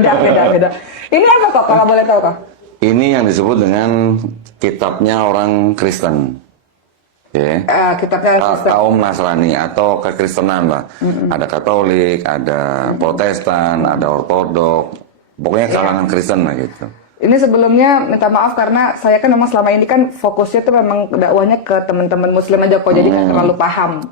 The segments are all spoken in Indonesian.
Beda. Ini apa kok kalau boleh tahu kok? Ini yang disebut dengan kitabnya orang Kristen. Ya. Kitabnya Kristen. Kaum Nasrani atau kekristenan lah. Ada Katolik, ada Protestan, ada Ortodok. Pokoknya kalangan Kristen lah gitu. Ini sebelumnya minta maaf karena saya kan memang selama ini kan fokusnya tuh memang dakwahnya ke teman-teman Muslim aja kok, jadi nggak terlalu paham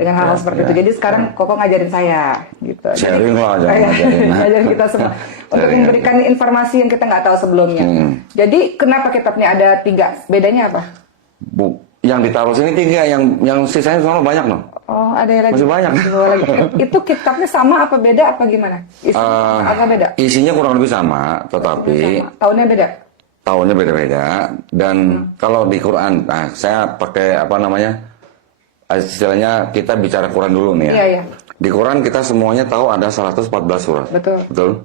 dengan hal-hal seperti itu. Jadi sekarang Koko ngajarin saya, gitu. Sharing lah, ngajarin. Ngajarin kita semua untuk memberikan informasi yang kita nggak tahu sebelumnya. Jadi kenapa kitabnya ada 3? Bedanya apa? Yang ditaruh sini 3, yang sisanya semua banyak loh. Oh, ada yang lagi. Masih banyak. Lagi. Itu kitabnya sama apa beda apa gimana? Isinya apa beda? Isinya kurang lebih sama, tetapi tahunnya beda. Tahunnya beda-beda. Dan kalau di Quran, nah saya pakai apa namanya? Istilahnya kita bicara Quran dulu nih ya. Iya. Di Quran kita semuanya tahu ada 114 surat. Betul.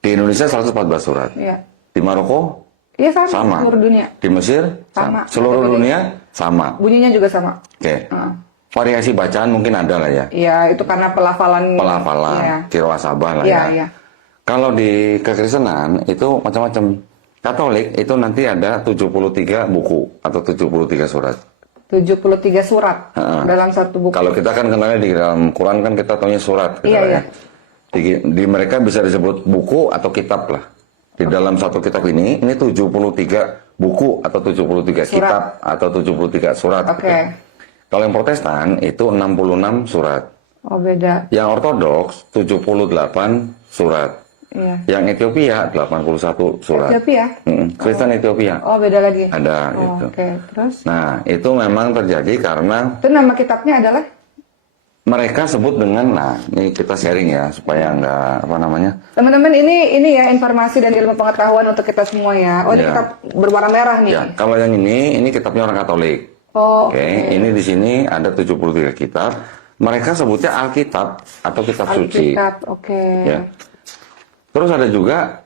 Di Indonesia 114 surat. Iya. Di Maroko? Iya sama. Seluruh dunia. Di Mesir? Sama. Seluruh dunia sama. Bunyinya juga sama. Oke. Variasi bacaan mungkin ada lah ya. Iya, itu karena pelafalan. Qiraah Sabah lah ya. Iya. Kalau di kekristenan itu macam-macam. Katolik itu nanti ada 73 buku atau 73 surat. 73 surat dalam satu buku. Kalau kita kan kenalnya di dalam Quran kan kita taunya surat. Iya. Di mereka bisa disebut buku atau kitab lah. Di dalam satu kitab ini 73 buku atau 73 surat. Kitab atau 73 surat. Oke. Gitu. Kalau yang Protestan itu 66 surat. Oh, beda. Yang Ortodoks 78 surat. Iya. Yang Ethiopia 81 surat. Ethiopia? Kristen Ethiopia. Oh, beda lagi. Ada gitu. Oke, terus? Nah, itu memang terjadi karena itu nama kitabnya adalah? Mereka sebut dengan, ini kita sharing ya supaya nggak apa namanya. Teman-teman ini ya informasi dan ilmu pengetahuan untuk kita semua ya. Oh, ini kitab berwarna merah nih. Ya, kalau yang ini kitabnya orang Katolik. Oke. Ini di sini ada 73 kitab. Mereka sebutnya Alkitab atau kitab suci. Alkitab, oke. Ya. Terus ada juga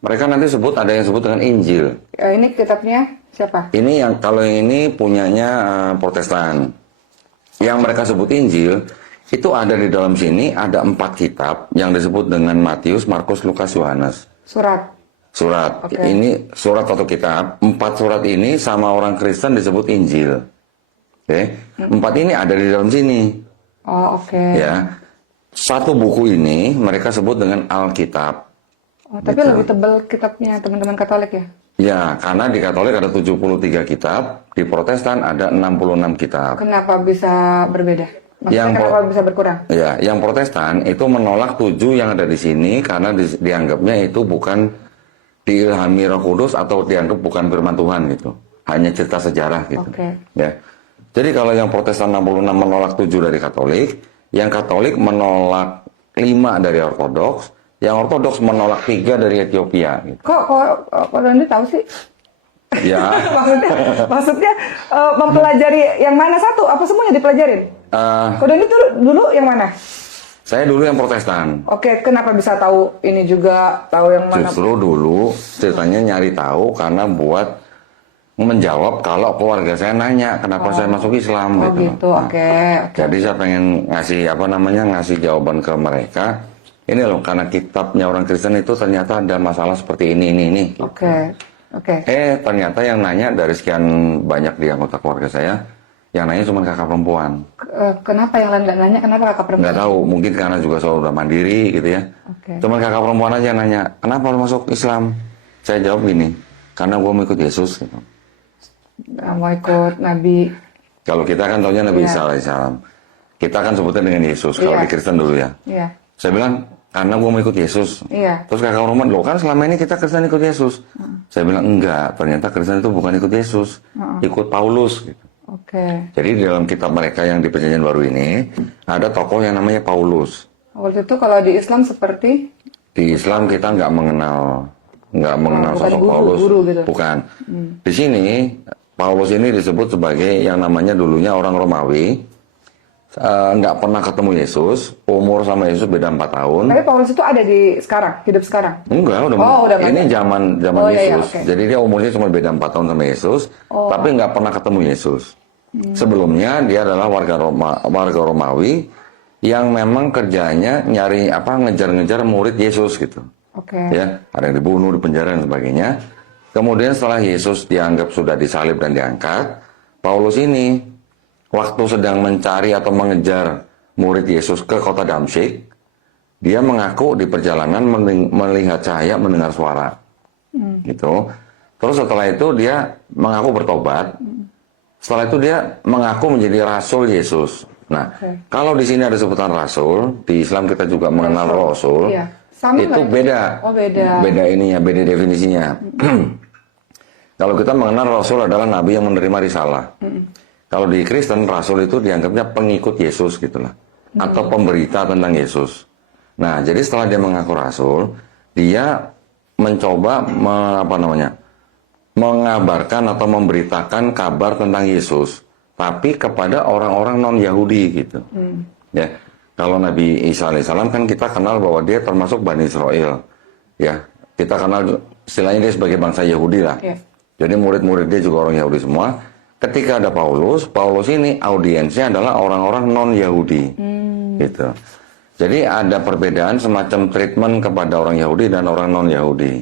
mereka nanti ada yang sebut dengan Injil. Ini kitabnya siapa? Ini kalau yang ini punyanya Protestan. Yang mereka sebut Injil itu ada di dalam sini ada 4 kitab yang disebut dengan Matius, Markus, Lukas, Yohanes. Surat. Okay. Ini surat atau kitab. 4 surat ini sama orang Kristen disebut Injil. Oke. 4 ini ada di dalam sini. Oh, oke. Ya. Satu buku ini mereka sebut dengan Alkitab. Oh, tapi lebih tebal kitabnya teman-teman Katolik ya? Ya, karena di Katolik ada 73 kitab, di Protestan ada 66 kitab. Kenapa bisa berbeda? Maksudnya kenapa bisa berkurang? Ya, yang Protestan itu menolak 7 yang ada di sini karena dianggapnya itu bukan diilhami Roh Kudus atau dianggap bukan firman Tuhan gitu. Hanya cerita sejarah gitu. Ya. Jadi kalau yang Protestan 66 menolak 7 dari Katolik, yang Katolik menolak 5 dari Ortodoks, yang Ortodoks menolak 3 dari Ethiopia gitu. Kok Doni tahu sih? Ya. maksudnya mempelajari yang mana satu? Apa semuanya dipelajarin? Kok Doni dulu yang mana? Saya dulu yang Protestan. Oke, kenapa bisa tahu ini juga, tahu yang mana? Justru dulu ceritanya nyari tahu karena buat menjawab kalau keluarga saya nanya kenapa saya masuk Islam gitu. Oke. Jadi saya pengen ngasih jawaban ke mereka. Ini loh, karena kitabnya orang Kristen itu ternyata ada masalah seperti ini. Gitu. Oke. Ternyata yang nanya dari sekian banyak di anggota keluarga saya, yang nanya cuma kakak perempuan. Kenapa yang lain nggak nanya? Kenapa kakak perempuan? Nggak tahu, mungkin karena juga saya udah mandiri gitu ya. Cuma kakak perempuan aja yang nanya, kenapa lo masuk Islam? Saya jawab gini, karena gue mau ikut Yesus. Gitu. Mau ikut Nabi. Kalau kita kan tahunya Nabi Isa alaihissalam. Kita kan sebutnya dengan Yesus. Kalau di Kristen dulu ya. Saya bilang, karena gue mau ikut Yesus. Terus kakak perempuan, loh kan selama ini kita Kristen ikut Yesus. Saya bilang, enggak. Ternyata Kristen itu bukan ikut Yesus. Ikut Paulus. Gitu. Jadi di dalam kitab mereka yang di Perjanjian Baru ini ada tokoh yang namanya Paulus. Waktu itu kalau di Islam seperti? Di Islam kita nggak mengenal sosok Paulus, gitu. Bukan. Di sini Paulus ini disebut sebagai yang namanya dulunya orang Romawi, nggak pernah ketemu Yesus, umur sama Yesus beda 4 tahun. Tapi Paulus itu ada hidup sekarang? Enggak, ini zaman Yesus. Jadi dia umurnya cuma beda 4 tahun sama Yesus, tapi nggak pernah ketemu Yesus. Sebelumnya dia adalah warga Romawi yang memang kerjanya nyari ngejar-ngejar murid Yesus gitu. Ya, ada yang dibunuh, dipenjara dan sebagainya. Kemudian setelah Yesus dianggap sudah disalib dan diangkat, Paulus ini waktu sedang mencari atau mengejar murid Yesus ke kota Damsyik, dia mengaku di perjalanan melihat cahaya, mendengar suara. Gitu. Terus setelah itu dia mengaku bertobat. Setelah itu dia mengaku menjadi rasul Yesus. Nah, kalau di sini ada sebutan rasul, di Islam kita juga mengenal rasul. Iya. Sama itu beda. Oh, beda. Beda ininya, beda definisinya. Kalau kita mengenal rasul adalah nabi yang menerima risalah. Kalau di Kristen, rasul itu dianggapnya pengikut Yesus gitulah. Atau pemberita tentang Yesus. Nah, jadi setelah dia mengaku rasul, dia mencoba mengabarkan atau memberitakan kabar tentang Yesus, tapi kepada orang-orang non-Yahudi gitu. Ya, kalau Nabi Isa alaihissalam kan kita kenal bahwa dia termasuk Bani Israel. Ya, kita kenal istilahnya dia sebagai bangsa Yahudi lah. Jadi murid-murid dia juga orang Yahudi semua. Ketika ada Paulus ini audiensnya adalah orang-orang non-Yahudi. Gitu. Jadi ada perbedaan semacam treatment kepada orang Yahudi dan orang non-Yahudi.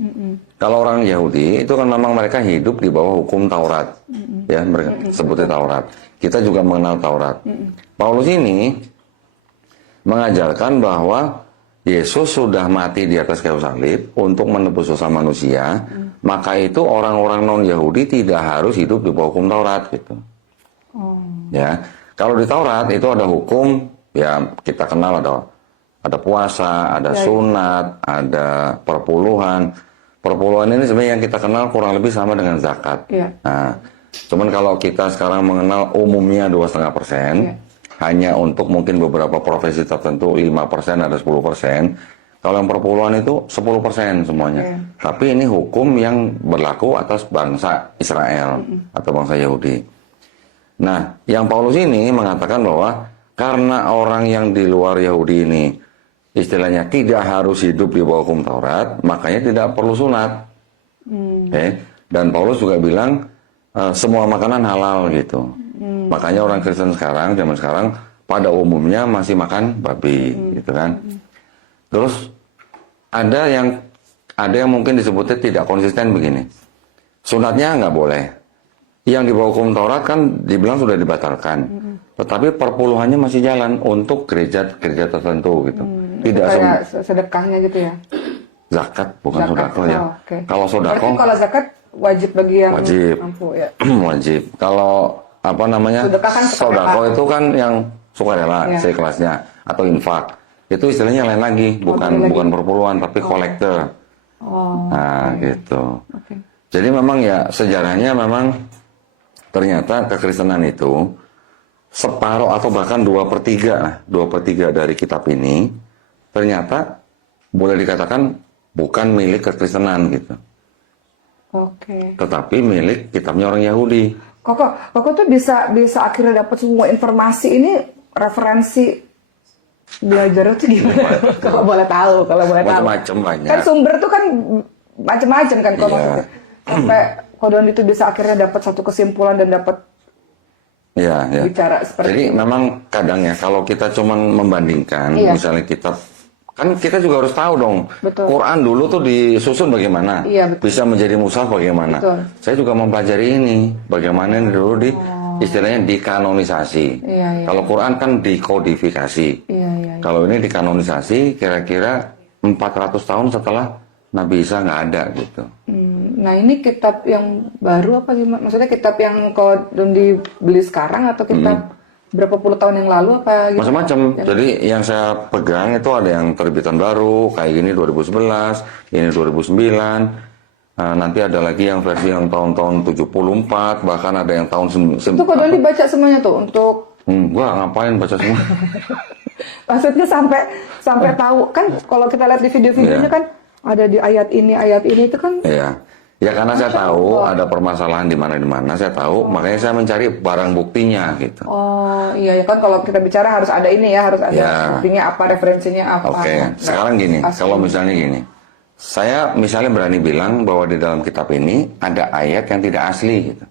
Kalau orang Yahudi itu kan memang mereka hidup di bawah hukum Taurat, ya mereka sebutnya Taurat. Kita juga mengenal Taurat. Paulus ini mengajarkan bahwa Yesus sudah mati di atas kayu salib untuk menebus dosa manusia, maka itu orang-orang non-Yahudi tidak harus hidup di bawah hukum Taurat gitu. Ya, kalau di Taurat itu ada hukum, ya kita kenal ada puasa, ada sunat, ada perpuluhan. Perpuluhan ini sebenarnya yang kita kenal kurang lebih sama dengan zakat. Nah, cuman kalau kita sekarang mengenal umumnya 2,5%, hanya untuk mungkin beberapa profesi tertentu 5%, ada 10%. Kalau yang perpuluhan itu 10% semuanya. Tapi ini hukum yang berlaku atas bangsa Israel atau bangsa Yahudi. Nah, yang Paulus ini mengatakan bahwa karena orang yang di luar Yahudi ini istilahnya tidak harus hidup di bawah hukum Taurat, makanya tidak perlu sunat. Dan Paulus juga bilang semua makanan halal gitu. Makanya orang Kristen sekarang, zaman sekarang pada umumnya masih makan babi, gitu kan. Terus ada yang mungkin disebutnya tidak konsisten begini. Sunatnya nggak boleh. Yang di bawah hukum Taurat kan dibilang sudah dibatalkan. Tetapi perpuluhannya masih jalan untuk gereja tertentu gitu. Tidak kayak sedekahnya gitu ya. Zakat bukan sodako ya. Kalau sodako. Berarti kalau zakat wajib bagi yang mampu ya. Wajib. Kalau sodako itu kan yang sukarela, seikhlasnya atau infak. Itu istilahnya lain lagi, bukan perpuluhan tapi kolektor. Nah, gitu. Jadi memang ya sejarahnya memang ternyata kekristenan itu separuh atau bahkan 2/3 dari kitab ini ternyata boleh dikatakan bukan milik kekristenan gitu. Tetapi milik kitabnya orang Yahudi. Koko tuh bisa akhirnya dapat semua informasi ini, referensi belajar itu gimana? Kalau boleh tahu. Macam-macam banyak. Kan sumber tuh kan macam-macam kan kalau maksudnya. Sampai Kodon itu bisa akhirnya dapat satu kesimpulan dan dapat bicara seperti jadi itu. Memang kadang ya kalau kita cuma membandingkan misalnya kan kita juga harus tahu dong. Quran dulu tuh disusun bagaimana, bisa menjadi mushaf bagaimana. Saya juga mempelajari ini bagaimana dulu istilahnya dikanonisasi. Kalau Quran kan dikodifikasi. Kalau ini dikanonisasi kira-kira 400 tahun setelah Nabi Isa nggak ada gitu. Nah ini kitab yang baru apa gimana? Maksudnya kitab yang Kodon dibeli sekarang atau kitab berapa puluh tahun yang lalu apa gitu? Macam-macam. Jadi yang saya pegang itu ada yang terbitan baru kayak gini 2011, ini 2009. Nanti ada lagi yang versi yang tahun-tahun 74, bahkan ada yang tahun itu Kodon dibaca semuanya tuh untuk gua ngapain baca semua? Maksudnya sampai tahu kan kalau kita lihat di video-videonya kan ada di ayat ini itu kan. Ya karena saya tahu ada permasalahan di mana saya tahu, makanya saya mencari barang buktinya gitu. Iya kan kalau kita bicara harus ada ini ya, harus ada buktinya apa, referensinya apa. Sekarang gini, kalau misalnya gini, saya misalnya berani bilang bahwa di dalam kitab ini ada ayat yang tidak asli gitu.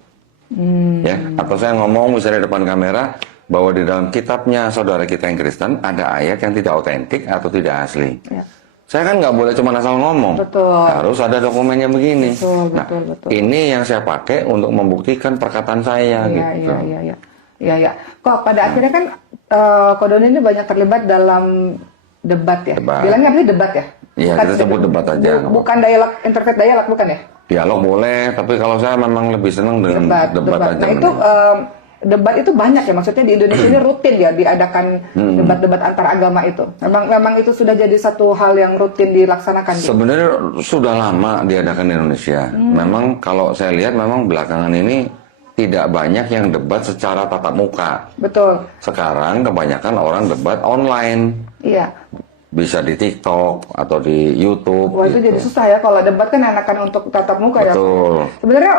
Ya, atau saya ngomong misalnya depan kamera, bahwa di dalam kitabnya saudara kita yang Kristen ada ayat yang tidak otentik atau tidak asli. Ya. Saya kan nggak boleh cuma asal ngomong. Betul. Harus ada dokumennya begini. Betul, nah, betul. Ini yang saya pakai untuk membuktikan perkataan saya. Gitu. Iya. Kok pada akhirnya kan Kodoni ini banyak terlibat dalam debat ya. Bilangnya apa sih debat ya? Iya, kita sebut debat aja. Bukan dialog, interfaith dialog bukan ya? Dialog boleh, tapi kalau saya memang lebih senang dengan debat aja. Nah itu debat itu banyak ya, maksudnya di Indonesia ini rutin ya diadakan debat-debat antar agama itu. Memang itu sudah jadi satu hal yang rutin dilaksanakan. Sebenarnya sudah lama diadakan di Indonesia. Memang kalau saya lihat memang belakangan ini tidak banyak yang debat secara tatap muka. Betul. Sekarang kebanyakan orang debat online. Iya. Bisa di TikTok atau di YouTube. Wah itu jadi susah ya kalau debat kan enakan untuk tatap muka. Betul. Ya. Sebenarnya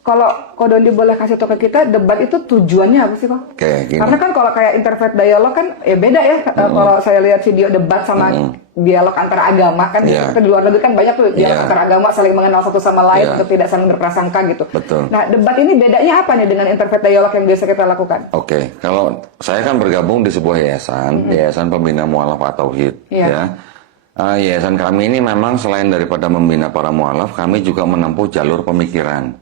kalau Kodoni boleh kasih tahu ke kita, debat itu tujuannya apa sih kok? Karena kan kalau kayak interfaith dialog kan ya beda ya. Kalau saya lihat video debat sama dialog antara agama kan, kita di luar negeri kan banyak tuh dialog antara agama saling mengenal satu sama lain untuk tidak saling berprasangka gitu. Betul. Nah debat ini bedanya apa nih dengan interfaith dialog yang biasa kita lakukan? Kalau saya kan bergabung di sebuah yayasan, Yayasan Pembina Mu'alaf Tauhid. Ya. Yayasan kami ini memang selain daripada membina para mu'alaf, kami juga menempuh jalur pemikiran.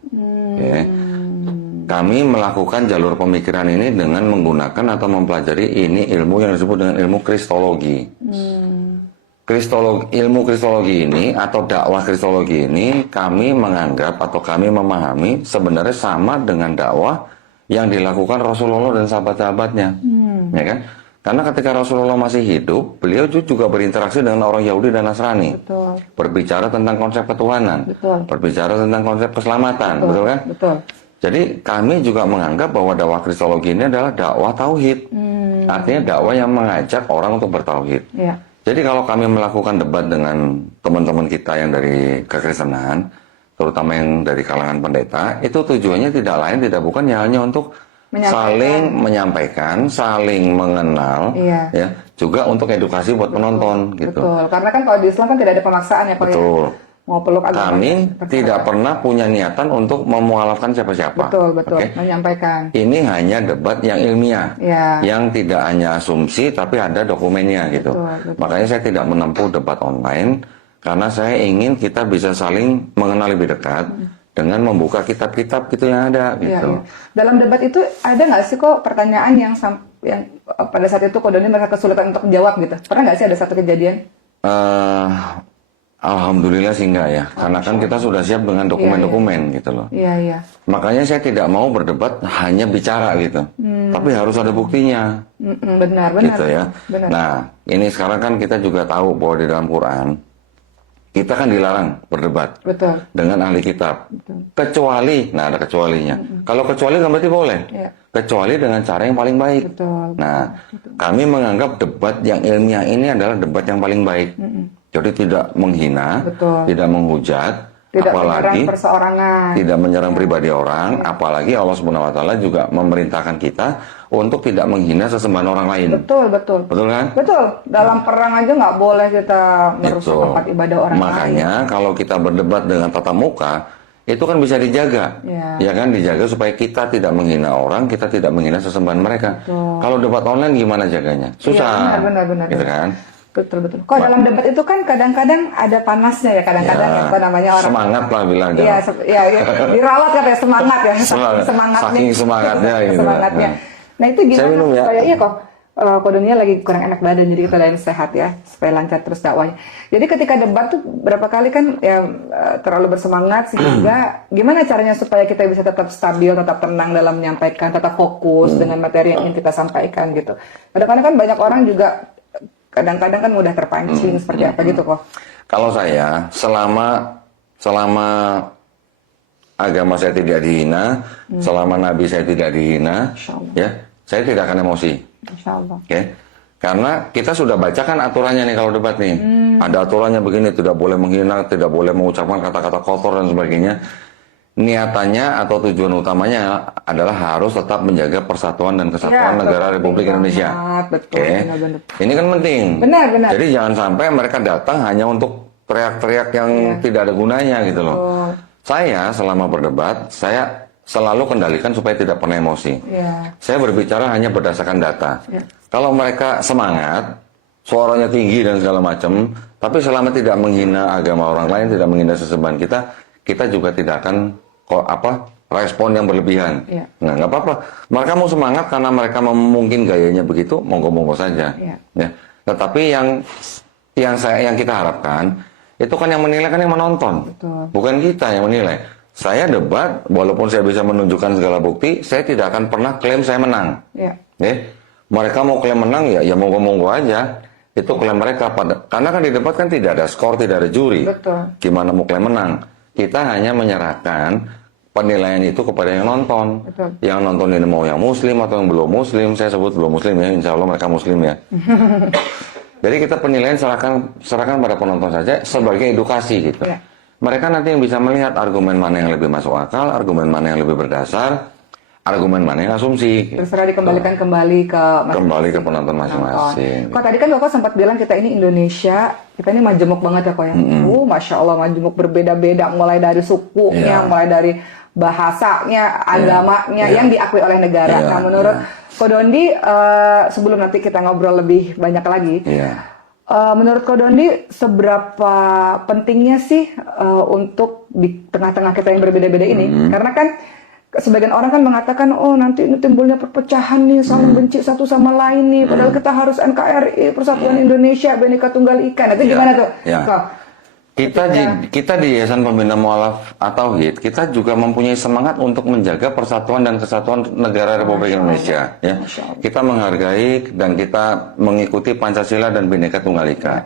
Kami melakukan jalur pemikiran ini dengan menggunakan atau mempelajari ini ilmu yang disebut dengan ilmu kristologi. Ilmu kristologi ini atau dakwah kristologi ini kami menganggap atau kami memahami sebenarnya sama dengan dakwah yang dilakukan Rasulullah dan sahabat-sahabatnya, ya kan? Karena ketika Rasulullah masih hidup, beliau juga berinteraksi dengan orang Yahudi dan Nasrani. Betul. Berbicara tentang konsep ketuhanan. Betul. Berbicara tentang konsep keselamatan. Betul kan? Betul. Jadi kami juga menganggap bahwa dakwah kristologi ini adalah dakwah tauhid. Artinya dakwah yang mengajak orang untuk bertauhid. Ya. Jadi kalau kami melakukan debat dengan teman-teman kita yang dari kekristenan, terutama yang dari kalangan pendeta, itu tujuannya tidak lain, tidak bukan hanya untuk saling menyampaikan, saling mengenal, ya, juga untuk edukasi buat penonton, gitu. Betul, karena kan kalau di Islam kan tidak ada pemaksaan ya, Pak. Betul. Ya? Mau peluk agama. Kami tidak pernah punya niatan untuk memualafkan siapa-siapa. Betul, menyampaikan. Ini hanya debat yang ilmiah, yang tidak hanya asumsi, tapi ada dokumennya, gitu. Betul. Makanya saya tidak menempuh debat online, karena saya ingin kita bisa saling mengenal lebih dekat. Dengan membuka kitab-kitab gitu yang ada gitu. Dalam debat itu ada nggak sih kok pertanyaan yang pada saat itu Kodoni mereka kesulitan untuk menjawab gitu? Pernah nggak sih ada satu kejadian? Alhamdulillah sih enggak ya, karena kan kita sudah siap dengan dokumen-dokumen gitu loh. Iya. Makanya saya tidak mau berdebat hanya bicara gitu, tapi harus ada buktinya. Benar. Gitu ya. Benar. Nah ini sekarang kan kita juga tahu bahwa di dalam Quran kita kan dilarang berdebat dengan ahli kitab. Kecuali, nah ada kecualinya. Kalau kecuali kan berarti boleh. Kecuali dengan cara yang paling baik. Kami menganggap debat yang ilmiah ini adalah debat yang paling baik. Jadi tidak menghina, tidak menghujat, tidak apalagi menyerang perseorangan, tidak menyerang pribadi orang, apalagi Allah Subhanahu wa taala juga memerintahkan kita untuk tidak menghina sesembahan orang lain. Betul kan? Betul. Dalam perang aja nggak boleh kita merusak tempat ibadah orang lain. Makanya kalau kita berdebat dengan tatap muka, itu kan bisa dijaga, ya kan, dijaga supaya kita tidak menghina orang, kita tidak menghina sesembahan mereka. Kalau debat online gimana jaganya? Susah, benar. Gitu kan? Betul. Kok dalam debat itu kan kadang-kadang ada panasnya ya, kadang-kadang apa namanya orang semangat lah bilang. Iya, dirawat katanya semangat ya. Semangatnya. Saking semangatnya gitu. Nah itu gimana supaya kok Kodoninya lagi kurang enak badan, jadi kita lain sehat ya, supaya lancar terus dakwahnya. Jadi ketika debat tuh berapa kali kan ya terlalu bersemangat sehingga gimana caranya supaya kita bisa tetap stabil, tetap tenang dalam menyampaikan, tetap fokus dengan materi yang ingin kita sampaikan gitu. Kadang-kadang kan banyak orang juga kadang-kadang kan mudah terpancing seperti apa gitu kok. Kalau saya selama agama saya tidak dihina, selama nabi saya tidak dihina, ya saya tidak akan emosi. Oke. Karena kita sudah bacakan aturannya nih kalau debat nih. Ada aturannya begini, tidak boleh menghina, tidak boleh mengucapkan kata-kata kotor dan sebagainya. Niatannya atau tujuan utamanya adalah harus tetap menjaga persatuan dan kesatuan negara Republik Indonesia. Betul. Benar. Ini kan penting. Benar. Jadi jangan sampai mereka datang hanya untuk teriak-teriak yang tidak ada gunanya gitu loh. Saya selama berdebat, saya selalu kendalikan supaya tidak pernah emosi. Saya berbicara hanya berdasarkan data. Kalau mereka semangat, suaranya tinggi dan segala macam, tapi selama tidak menghina agama orang lain, tidak menghina sesembahan kita, kita juga tidak akan respon yang berlebihan. Nah, nggak apa-apa. Mereka mau semangat karena mereka mungkin gayanya begitu, monggo-monggo saja. Ya. Tetapi yang kita harapkan itu kan yang menilai kan yang menonton, bukan kita yang menilai. Saya debat, walaupun saya bisa menunjukkan segala bukti, saya tidak akan pernah klaim saya menang. Mereka mau klaim menang ya monggo-monggo aja. Itu klaim mereka, karena kan di debat kan tidak ada skor, tidak ada juri. Gimana mau klaim menang? Kita hanya menyerahkan penilaian itu kepada yang nonton. Yang nonton ini mau yang muslim atau yang belum muslim, saya sebut belum muslim ya, insya Allah mereka muslim ya. Jadi kita penilaian serahkan pada penonton saja sebagai edukasi gitu. Mereka nanti yang bisa melihat argumen mana yang lebih masuk akal, argumen mana yang lebih berdasar, argumen mana yang asumsi. Terserah dikembalikan kembali ke penonton masing-masing. Kok tadi kan Bapak sempat bilang kita ini Indonesia, kita ini majemuk banget ya kok ya. Masya Allah majemuk, berbeda-beda, mulai dari sukunya, mulai dari bahasanya, agamanya yang diakui oleh negara. Nah menurut Ko Dondi, sebelum nanti kita ngobrol lebih banyak lagi, menurut Ko Dondi seberapa pentingnya sih untuk di tengah-tengah kita yang berbeda-beda ini? Karena kan sebagian orang kan mengatakan, oh nanti ini timbulnya perpecahan nih, saling benci satu sama lain nih, padahal kita harus NKRI, Persatuan Indonesia, Bhinneka Tunggal Ika. Itu gimana tuh? Kita di Yayasan Pembina Mu'alaf At-Tauhid, kita juga mempunyai semangat untuk menjaga persatuan dan kesatuan negara Republik Indonesia. Ya. Kita menghargai dan kita mengikuti Pancasila dan Bhinneka Tunggal Ika.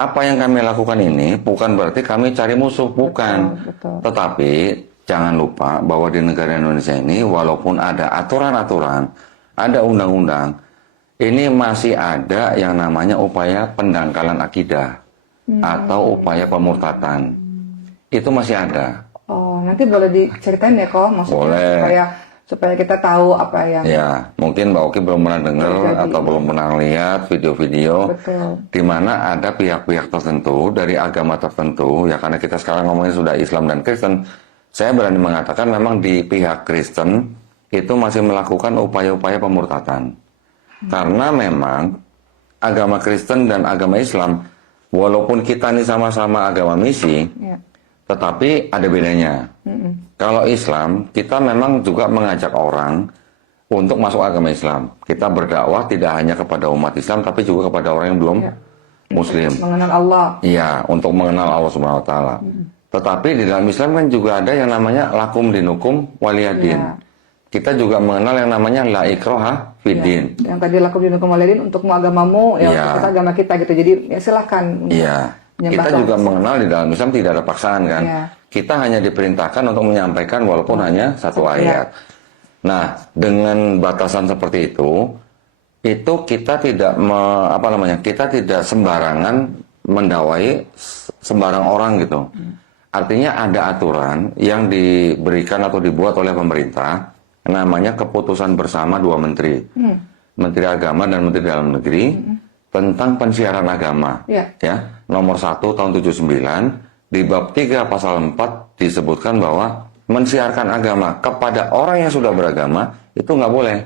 Apa yang kami lakukan ini bukan berarti kami cari musuh, bukan. Tetapi jangan lupa bahwa di negara Indonesia ini walaupun ada aturan-aturan, ada undang-undang, ini masih ada yang namanya upaya pendangkalan akidah atau upaya pemurtatan. Itu masih ada. Oh, nanti boleh diceritain ya kok, maksudnya supaya kita tahu apa yang... Ya, mungkin Mbak Oki belum pernah dengar atau belum pernah lihat video-video di mana ada pihak-pihak tertentu dari agama tertentu, ya karena kita sekarang ngomongin sudah Islam dan Kristen. Saya berani mengatakan memang di pihak Kristen itu masih melakukan upaya-upaya pemurtatan. Karena memang agama Kristen dan agama Islam, walaupun kita ini sama-sama agama misi, tetapi ada bedanya. Kalau Islam, kita memang juga mengajak orang untuk masuk agama Islam. Kita berdakwah tidak hanya kepada umat Islam, tapi juga kepada orang yang belum Muslim. Mengenal Allah. Iya, untuk mengenal Allah Subhanahu Wa Taala. Tetapi di dalam Islam kan juga ada yang namanya lakum dinukum waliyadin. Kita juga mengenal yang namanya la ikraha fiddin. Yang tadi lakum dinukum waliyadin untukmu agamamu, untuk agama kita gitu. Jadi ya silahkan. Kita juga mengenal di dalam Islam tidak ada paksaan kan. Kita hanya diperintahkan untuk menyampaikan walaupun hanya satu ayat. Nah, dengan batasan seperti itu kita tidak kita tidak sembarangan mendawai sembarang orang gitu. Artinya ada aturan yang diberikan atau dibuat oleh pemerintah, namanya keputusan bersama dua menteri, Menteri Agama dan Menteri Dalam Negeri, tentang pensiaran agama, nomor 1 tahun 79, di bab 3 pasal 4 disebutkan bahwa mensiarkan agama kepada orang yang sudah beragama itu nggak boleh.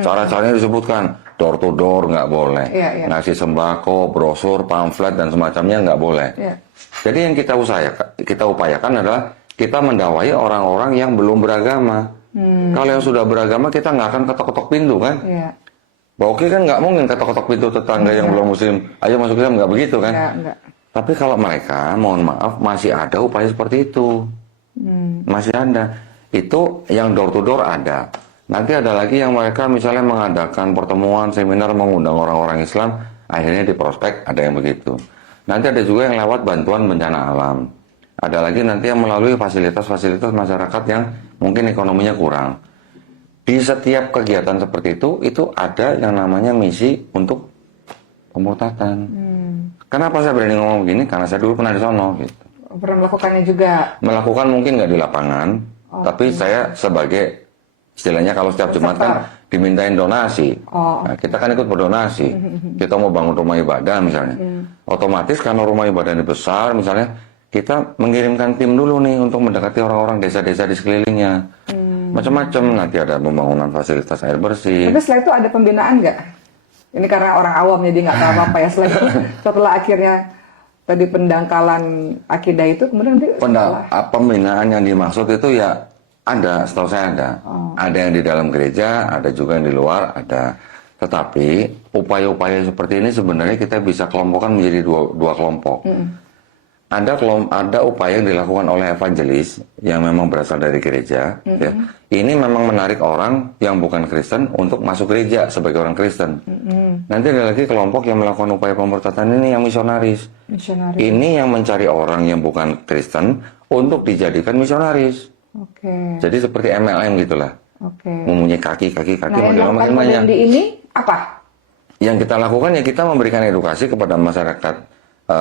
Cara-caranya disebutkan door to door nggak boleh, ngasih sembako, brosur, pamflet dan semacamnya nggak boleh. Jadi yang kita upayakan adalah kita mendawai orang-orang yang belum beragama. Kalau yang sudah beragama kita nggak akan ketok-ketok pintu kan? Oke kan nggak mungkin ketok-ketok pintu tetangga yang belum Muslim, ayo masuk Islam, nggak begitu kan? Tapi kalau mereka, mohon maaf, masih ada upaya seperti itu. Masih ada. Itu yang door to door ada. Nanti ada lagi yang mereka misalnya mengadakan pertemuan, seminar, mengundang orang-orang Islam, akhirnya di prospek ada yang begitu. Nanti ada juga yang lewat bantuan bencana alam. Ada lagi nanti yang melalui fasilitas-fasilitas masyarakat yang mungkin ekonominya kurang. Di setiap kegiatan seperti itu ada yang namanya misi untuk pemurtatan. Kenapa saya berani ngomong begini? Karena saya dulu pernah di sono gitu. Pernah melakukannya juga? Melakukan mungkin nggak di lapangan, tapi saya sebagai istilahnya kalau setiap Jumat kan dimintain donasi. Nah, kita kan ikut berdonasi. Kita mau bangun rumah ibadah misalnya. Otomatis karena rumah ibadah ini besar misalnya, kita mengirimkan tim dulu nih untuk mendekati orang-orang desa-desa di sekelilingnya. Macam-macam, nanti ada pembangunan fasilitas air bersih. Tapi setelah itu ada pembinaan nggak? Ini karena orang awam jadi nggak tahu apa-apa ya. Setelah akhirnya tadi pendangkalan akidah itu, kemudian nanti pembinaan yang dimaksud itu ya ada, setahu saya ada. Ada yang di dalam gereja, ada juga yang di luar, ada. Tetapi upaya-upaya seperti ini sebenarnya kita bisa kelompokkan menjadi dua kelompok. Ada upaya yang dilakukan oleh evangelis yang memang berasal dari gereja. Ya. Ini memang menarik orang yang bukan Kristen untuk masuk gereja sebagai orang Kristen. Nanti ada lagi kelompok yang melakukan upaya pemurtadan ini yang misionaris. Ini yang mencari orang yang bukan Kristen untuk dijadikan misionaris. Jadi seperti MLM gitulah. Mempunyai kaki yang makin banyak. Di ini apa? Yang kita lakukan ya kita memberikan edukasi kepada masyarakat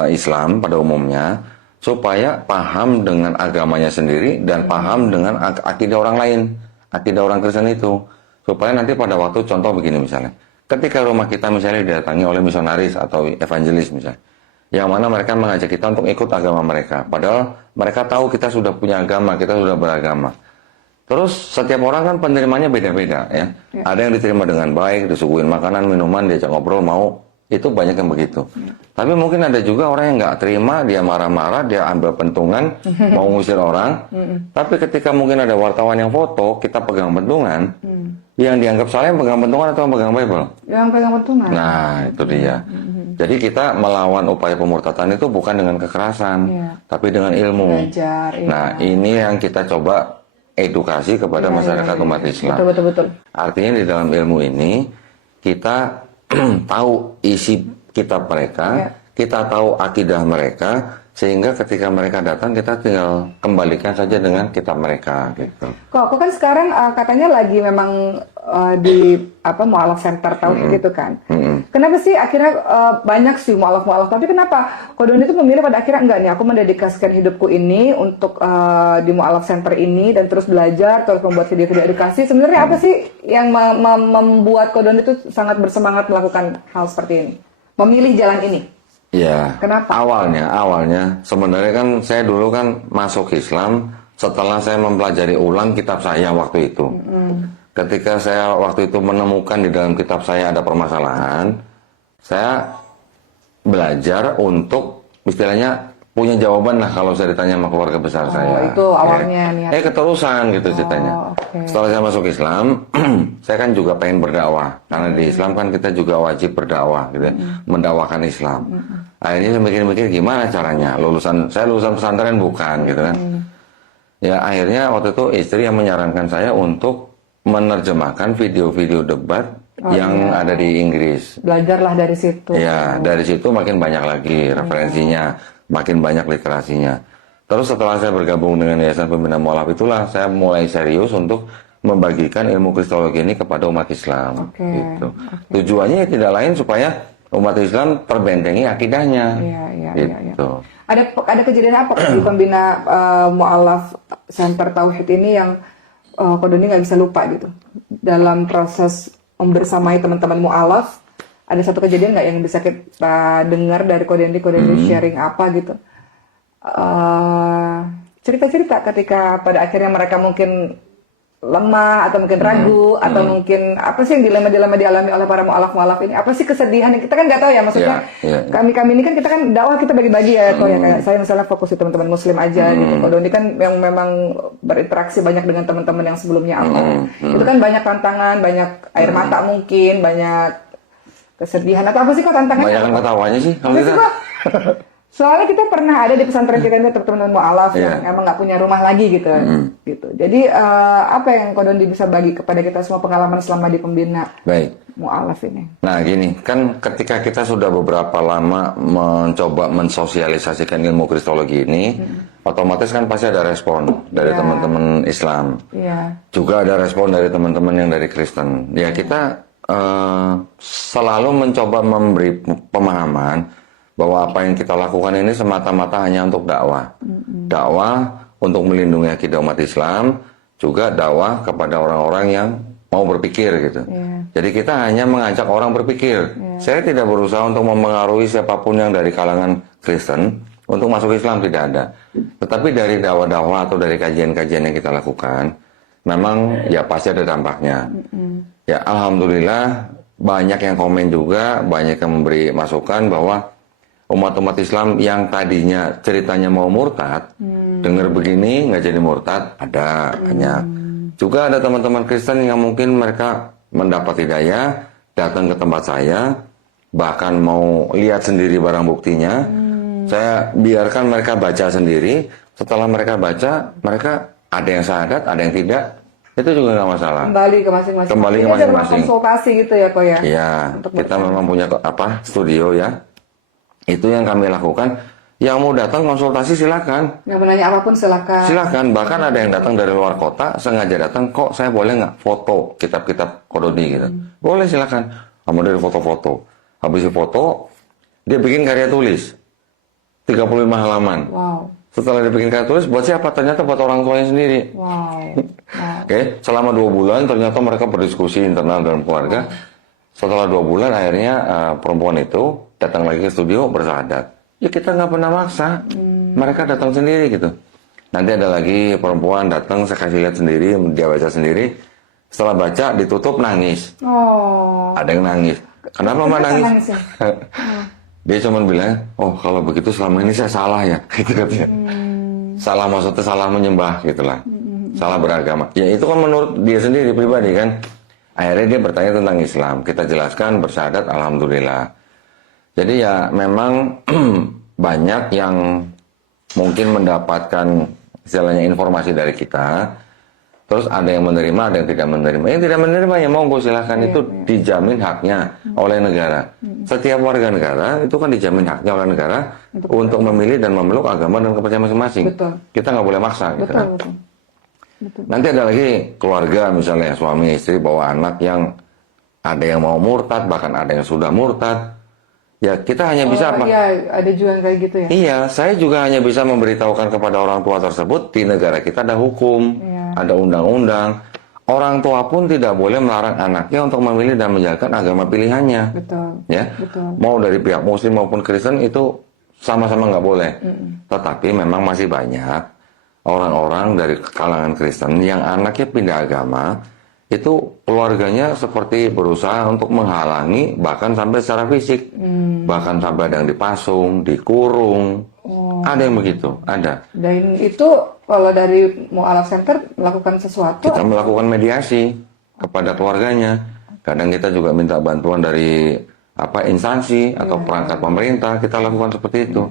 Islam pada umumnya supaya paham dengan agamanya sendiri dan paham dengan akidah orang lain, akidah orang Kristen itu, supaya nanti pada waktu contoh begini misalnya, ketika rumah kita misalnya didatangi oleh misionaris atau evangelis misalnya, yang mana mereka mengajak kita untuk ikut agama mereka, padahal mereka tahu kita sudah punya agama, kita sudah beragama. Terus setiap orang kan penerimanya beda-beda ya. Ada yang diterima dengan baik, disuguhin makanan, minuman, diajak ngobrol, mau. Itu banyak yang begitu. Tapi mungkin ada juga orang yang nggak terima, dia marah-marah, dia ambil pentungan, mau ngusir orang. Tapi ketika mungkin ada wartawan yang foto, kita pegang pentungan, yang dianggap salah yang pegang pentungan atau yang pegang Bible? Yang pegang pentungan. Nah, itu dia. Jadi kita melawan upaya pemurtadan itu bukan dengan kekerasan, tapi dengan ilmu. Belajar, Nah, ini yang kita coba edukasi kepada masyarakat umat Islam. Betul. Artinya di dalam ilmu ini, kita tahu isi kitab mereka, kita tahu akidah mereka, sehingga ketika mereka datang kita tinggal kembalikan saja dengan kitab mereka gitu. Kok kan sekarang katanya lagi memang di mu'alaf center tauhid gitu kan. Kenapa sih akhirnya banyak sih mu'alaf, tapi kenapa Kodon itu memilih pada akhirnya enggak nih, aku mendedikasikan hidupku ini untuk di mu'alaf center ini dan terus belajar, terus membuat video-video edukasi. Sebenarnya apa sih yang membuat Kodon itu sangat bersemangat melakukan hal seperti ini, memilih jalan ini? Ya, kenapa? Awalnya sebenarnya kan saya dulu kan masuk Islam setelah saya mempelajari ulang kitab saya waktu itu. Ketika saya waktu itu menemukan di dalam kitab saya ada permasalahan, saya belajar untuk istilahnya punya jawaban lah kalau saya ditanya sama keluarga besar saya. Itu awalnya niat. Keterusan gitu ceritanya. Setelah saya masuk Islam, saya kan juga pengen berdakwah. Karena di Islam kan kita juga wajib berdakwah gitu, mendakwakan Islam. Akhirnya saya mikir-mikir gimana caranya. Saya lulusan pesantren bukan gitu kan. Ya akhirnya waktu itu istri yang menyarankan saya untuk menerjemahkan video-video debat yang ada di Inggris. Belajarlah dari situ. Ya, dari situ makin banyak lagi referensinya, makin banyak literasinya. Terus setelah saya bergabung dengan Yayasan Pembina Mu'alaf itulah saya mulai serius untuk membagikan ilmu kristologi ini kepada umat Islam. Gitu. Tujuannya tidak lain supaya umat Islam terbentengi akidahnya. Gitu. Ada kejadian apa di Pembina Mu'alaf Center Tauhid ini yang Kodoni nggak bisa lupa gitu dalam proses membersamai teman-teman mu'alaf? Ada satu kejadian nggak yang bisa kita dengar dari Kodoni sharing apa gitu, cerita-cerita ketika pada akhirnya mereka mungkin lemah atau mungkin ragu atau mungkin apa sih yang dilema-dilema dialami oleh para mu'alaf ini, apa sih kesedihan yang kita kan nggak tahu ya, maksudnya kami ini kan kita kan dakwah kita bagi-bagi ya, kok ya kayak saya misalnya fokus di teman-teman muslim aja gitu, Kodoni kan yang memang berinteraksi banyak dengan teman-teman yang sebelumnya itu kan banyak tantangan, banyak air mata mungkin, banyak kesedihan atau apa sih kok tantangannya? Banyak ketawanya sih kalau kita. Soalnya kita pernah ada di pesantren kita ini teman-teman mu'alaf yang emang nggak punya rumah lagi gitu. Gitu. Jadi apa yang Kodoni bisa bagi kepada kita semua pengalaman selama di pembina mu'alaf ini? Nah gini, kan ketika kita sudah beberapa lama mencoba mensosialisasikan ilmu kristologi ini, otomatis kan pasti ada respon dari teman-teman Islam. Juga ada respon dari teman-teman yang dari Kristen. Ya kita selalu mencoba memberi pemahaman bahwa apa yang kita lakukan ini semata-mata hanya untuk dakwah. Dakwah untuk melindungi akidah umat Islam, juga dakwah kepada orang-orang yang mau berpikir gitu. Jadi kita hanya mengajak orang berpikir. Saya tidak berusaha untuk mempengaruhi siapapun yang dari kalangan Kristen untuk masuk Islam tidak ada. Tetapi dari dakwah-dakwah atau dari kajian-kajian yang kita lakukan, memang ya pasti ada dampaknya. Ya alhamdulillah banyak yang komen juga, banyak yang memberi masukan bahwa umat-umat Islam yang tadinya ceritanya mau murtad, dengar begini nggak jadi murtad, ada banyak. Juga ada teman-teman Kristen yang mungkin mereka mendapat hidayah, datang ke tempat saya, bahkan mau lihat sendiri barang buktinya. Saya biarkan mereka baca sendiri. Setelah mereka baca, mereka ada yang syahadat, ada yang tidak. Itu juga nggak masalah. Kembali ke masing-masing. Kembali ke Ini ada masing-masing. konsultasi gitu ya, Ko ya? Iya, kita memang punya studio ya. Itu yang kami lakukan. Yang mau datang konsultasi silakan. Yang menanya apapun silakan. Silakan. Bahkan ada yang datang dari luar kota, sengaja datang. Kok saya boleh nggak foto kitab-kitab Qodoni gitu? Boleh silakan. Kamu dari foto-foto. Habis foto, dia bikin karya tulis. 35 halaman. Wow. Setelah dibikin karya tulis, buat siapa? Ternyata buat orang tuanya sendiri. Wow. Oke, selama 2 bulan ternyata mereka berdiskusi internal dalam keluarga. Setelah 2 bulan akhirnya perempuan itu datang lagi ke studio bersyahadat. Ya kita nggak pernah maksa. Mereka datang sendiri gitu. Nanti ada lagi perempuan datang, saya kasih lihat sendiri, dia baca sendiri. Setelah baca ditutup nangis. Oh. Ada yang nangis. Kenapa Mbak nangis? Ya? Dia cuma bilang, oh kalau begitu selama ini saya salah ya, gitu katanya. Salah maksudnya salah menyembah gitulah, salah beragama. Ya itu kan menurut dia sendiri pribadi kan. Akhirnya dia bertanya tentang Islam. Kita jelaskan bersyahadat, alhamdulillah. Jadi ya memang banyak yang mungkin mendapatkan istilahnya informasi dari kita. Terus ada yang menerima, ada yang tidak menerima. Yang tidak menerima ya monggo silahkan, itu dijamin haknya oleh negara. Setiap warga negara itu kan dijamin haknya oleh negara untuk memilih dan memeluk agama dan kepercayaan masing-masing. Kita nggak boleh maksa. Gitu kan? Nanti ada lagi keluarga misalnya suami istri bawa anak yang ada yang mau murtad, bahkan ada yang sudah murtad. Ya kita hanya bisa apa? Iya, ada juga yang kayak gitu ya. Iya, saya juga hanya bisa memberitahukan kepada orang tua tersebut di negara kita ada hukum. Ada undang-undang. Orang tua pun tidak boleh melarang anaknya untuk memilih dan menjalankan agama pilihannya. Betul. Ya, betul. Mau dari pihak Muslim maupun Kristen itu sama-sama nggak boleh. Tetapi memang masih banyak orang-orang dari kalangan Kristen yang anaknya pindah agama, itu keluarganya seperti berusaha untuk menghalangi, bahkan sampai secara fisik, bahkan sampai ada yang dipasung, dikurung. Ada yang begitu, ada. Dan itu kalau dari Mu'alaf Center melakukan sesuatu, Kita melakukan mediasi kepada keluarganya. Kadang kita juga minta bantuan dari instansi atau perangkat pemerintah, kita lakukan seperti itu.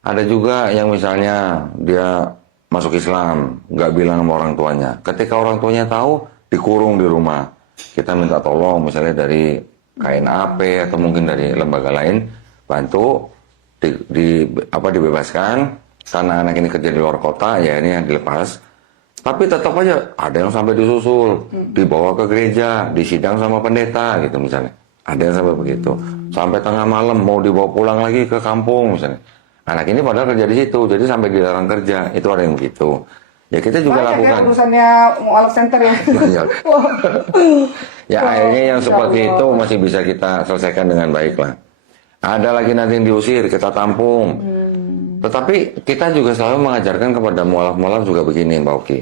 Ada juga yang misalnya dia masuk Islam, nggak bilang sama orang tuanya. Ketika orang tuanya tahu, dikurung di rumah. Kita minta tolong misalnya dari KNAP atau mungkin dari lembaga lain, bantu dibebaskan karena anak ini kerja di luar kota, ya ini yang dilepas. Tapi tetap aja ada yang sampai disusul, dibawa ke gereja, disidang sama pendeta gitu misalnya. Ada yang sampai begitu. Sampai tengah malam mau dibawa pulang lagi ke kampung misalnya. Anak ini padahal kerja di situ, jadi sampai dilarang kerja. Itu ada yang begitu. Ya kita juga banyak lakukan. Ya urusannya Mu'alaf Center ya. Ya akhirnya yang seperti itu masih bisa kita selesaikan dengan baik lah. Ada lagi nanti yang diusir, kita tampung. Tetapi kita juga selalu mengajarkan kepada mualaf-mualaf juga begini, Mbak Oki.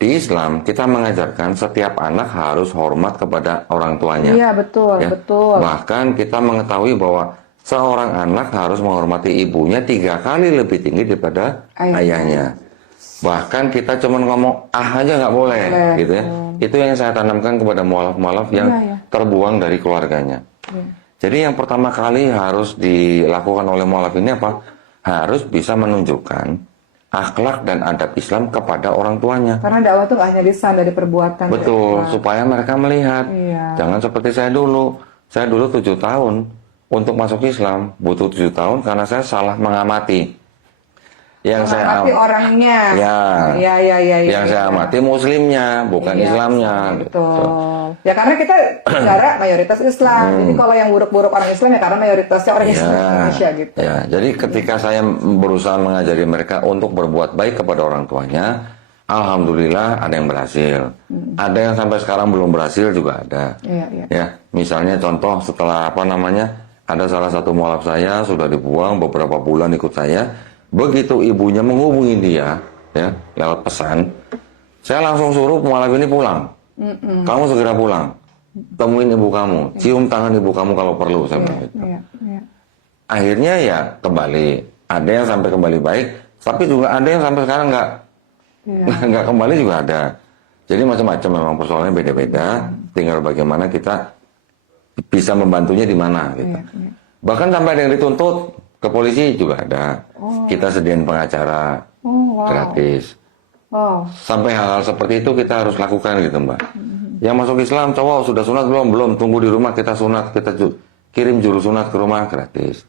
Di Islam, kita mengajarkan setiap anak harus hormat kepada orang tuanya. Iya, betul, betul. Bahkan kita mengetahui bahwa seorang anak harus menghormati ibunya 3 kali lebih tinggi daripada ayahnya. Bahkan kita cuma ngomong aja nggak boleh, gitu ya. Itu yang saya tanamkan kepada mualaf-mualaf yang terbuang dari keluarganya. Jadi yang pertama kali harus dilakukan oleh mualaf ini apa? Harus bisa menunjukkan akhlak dan adab Islam kepada orang tuanya. Karena dakwah itu nggak hanya lisan, dari perbuatan. Betul, supaya mereka melihat. Jangan seperti saya dulu. Saya dulu 7 tahun untuk masuk Islam, butuh 7 tahun karena saya salah mengamati. Yang saya amati orangnya. Ya. Yang saya amati muslimnya, bukan Islamnya. Betul. Ya karena kita negara mayoritas Islam. Jadi kalau yang buruk-buruk orang Islam ya karena mayoritasnya orang Islam di Indonesia gitu. Ya, jadi ketika saya berusaha mengajari mereka untuk berbuat baik kepada orang tuanya, alhamdulillah ada yang berhasil. Ada yang sampai sekarang belum berhasil juga ada. Ya, misalnya contoh setelah ada salah satu mualaf saya sudah dibuang beberapa bulan ikut saya. Begitu ibunya menghubungi dia, ya lewat pesan, saya langsung suruh mualaf ini pulang. Kamu segera pulang, temuin ibu kamu, cium tangan ibu kamu kalau perlu, saya bilang gitu. Akhirnya ya kembali, ada yang sampai kembali baik, tapi juga ada yang sampai sekarang nggak kembali juga ada. Jadi macam-macam, memang persoalannya beda-beda. Tinggal bagaimana kita bisa membantunya di mana gitu. Bahkan sampai ada yang dituntut ke polisi juga ada. Kita sediain pengacara gratis. Sampai hal-hal seperti itu kita harus lakukan gitu, Mbak. Yang masuk Islam cowok sudah sunat belum? Belum. Tunggu di rumah kita sunat, kita kirim juru sunat ke rumah gratis.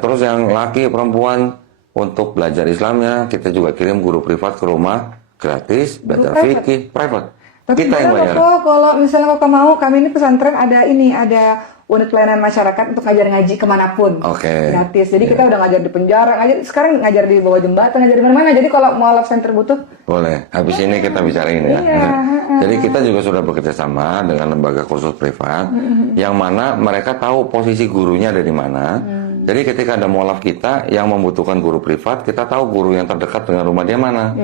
Terus yang laki perempuan untuk belajar Islamnya kita juga kirim guru privat ke rumah gratis, belajar fikih private. Tapi Kita yang bayar. Kalau misalnya Koko mau, kami ini pesantren ada unit pelayanan masyarakat untuk ngajar ngaji kemanapun, gratis. Jadi kita udah ngajar di penjara, sekarang ngajar di bawah jembatan, ngajar di mana-mana. Jadi kalau mualaf center butuh, boleh. Habis ini kita bicarain ya. Jadi kita juga sudah bekerja sama dengan lembaga kursus privat, yang mana mereka tahu posisi gurunya ada di mana. Jadi ketika ada mualaf kita yang membutuhkan guru privat, kita tahu guru yang terdekat dengan rumah dia mana.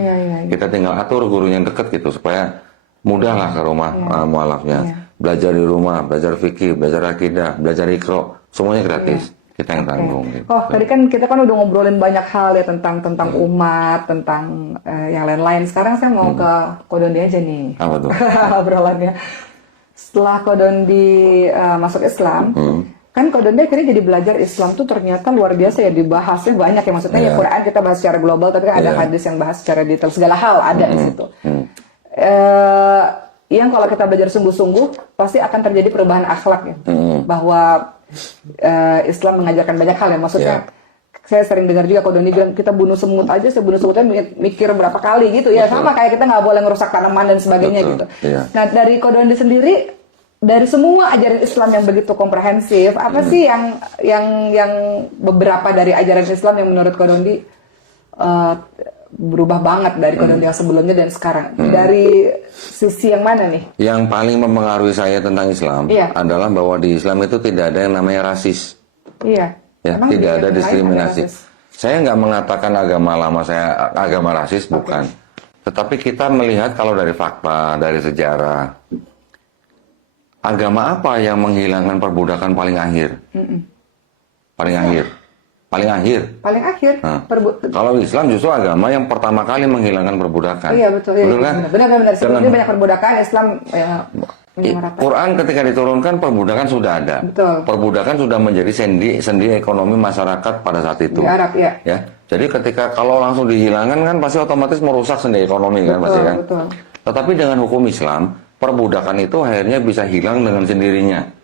Kita tinggal atur guru yang dekat gitu supaya mudahlah ke rumah mualafnya. Belajar di rumah, belajar fikih, belajar akidah, belajar ikro, semuanya gratis. Kita yang tanggung. Gitu. Tadi kan kita udah ngobrolin banyak hal ya tentang umat, tentang yang lain-lain. Sekarang saya mau ke Kodondi aja nih. Apa tuh? Obrolannya. Setelah Kodondi masuk Islam, kan Kodondi akhirnya jadi belajar Islam tuh ternyata luar biasa ya, dibahasnya banyak ya. Maksudnya ya Quran kita bahas secara global, tapi kan ada hadis yang bahas secara detail, segala hal ada di situ. Yang kalau kita belajar sungguh-sungguh pasti akan terjadi perubahan akhlak ya. Bahwa Islam mengajarkan banyak hal ya. Maksudnya saya sering dengar juga Kodondi bilang kita bunuh semut aja, saya bunuh semutnya mikir berapa kali gitu ya. Sama kayak kita nggak boleh ngerusak tanaman dan sebagainya gitu. Nah dari Kodondi sendiri, dari semua ajaran Islam yang begitu komprehensif, apa sih yang beberapa dari ajaran Islam yang menurut Kodondi berubah banget dari Kodondi yang sebelumnya dan sekarang? Dari sisi yang mana nih? Yang paling mempengaruhi saya tentang Islam adalah bahwa di Islam itu tidak ada yang namanya rasis. Tidak ada diskriminasi. Saya nggak mengatakan agama lama saya agama rasis, bukan. Tetapi kita melihat kalau dari fakta, dari sejarah, agama apa yang menghilangkan perbudakan paling akhir? Paling akhir. Nah, kalau Islam justru agama yang pertama kali menghilangkan perbudakan. Iya betul. Kan? Benar. Sebelumnya banyak perbudakan, Islam Quran ketika diturunkan perbudakan sudah ada. Betul. Perbudakan sudah menjadi sendi ekonomi masyarakat pada saat itu. Di Arab ya. Jadi ketika kalau langsung dihilangkan kan pasti otomatis merusak sendi ekonomi kan pasti kan. Betul. Tetapi dengan hukum Islam perbudakan itu akhirnya bisa hilang dengan sendirinya.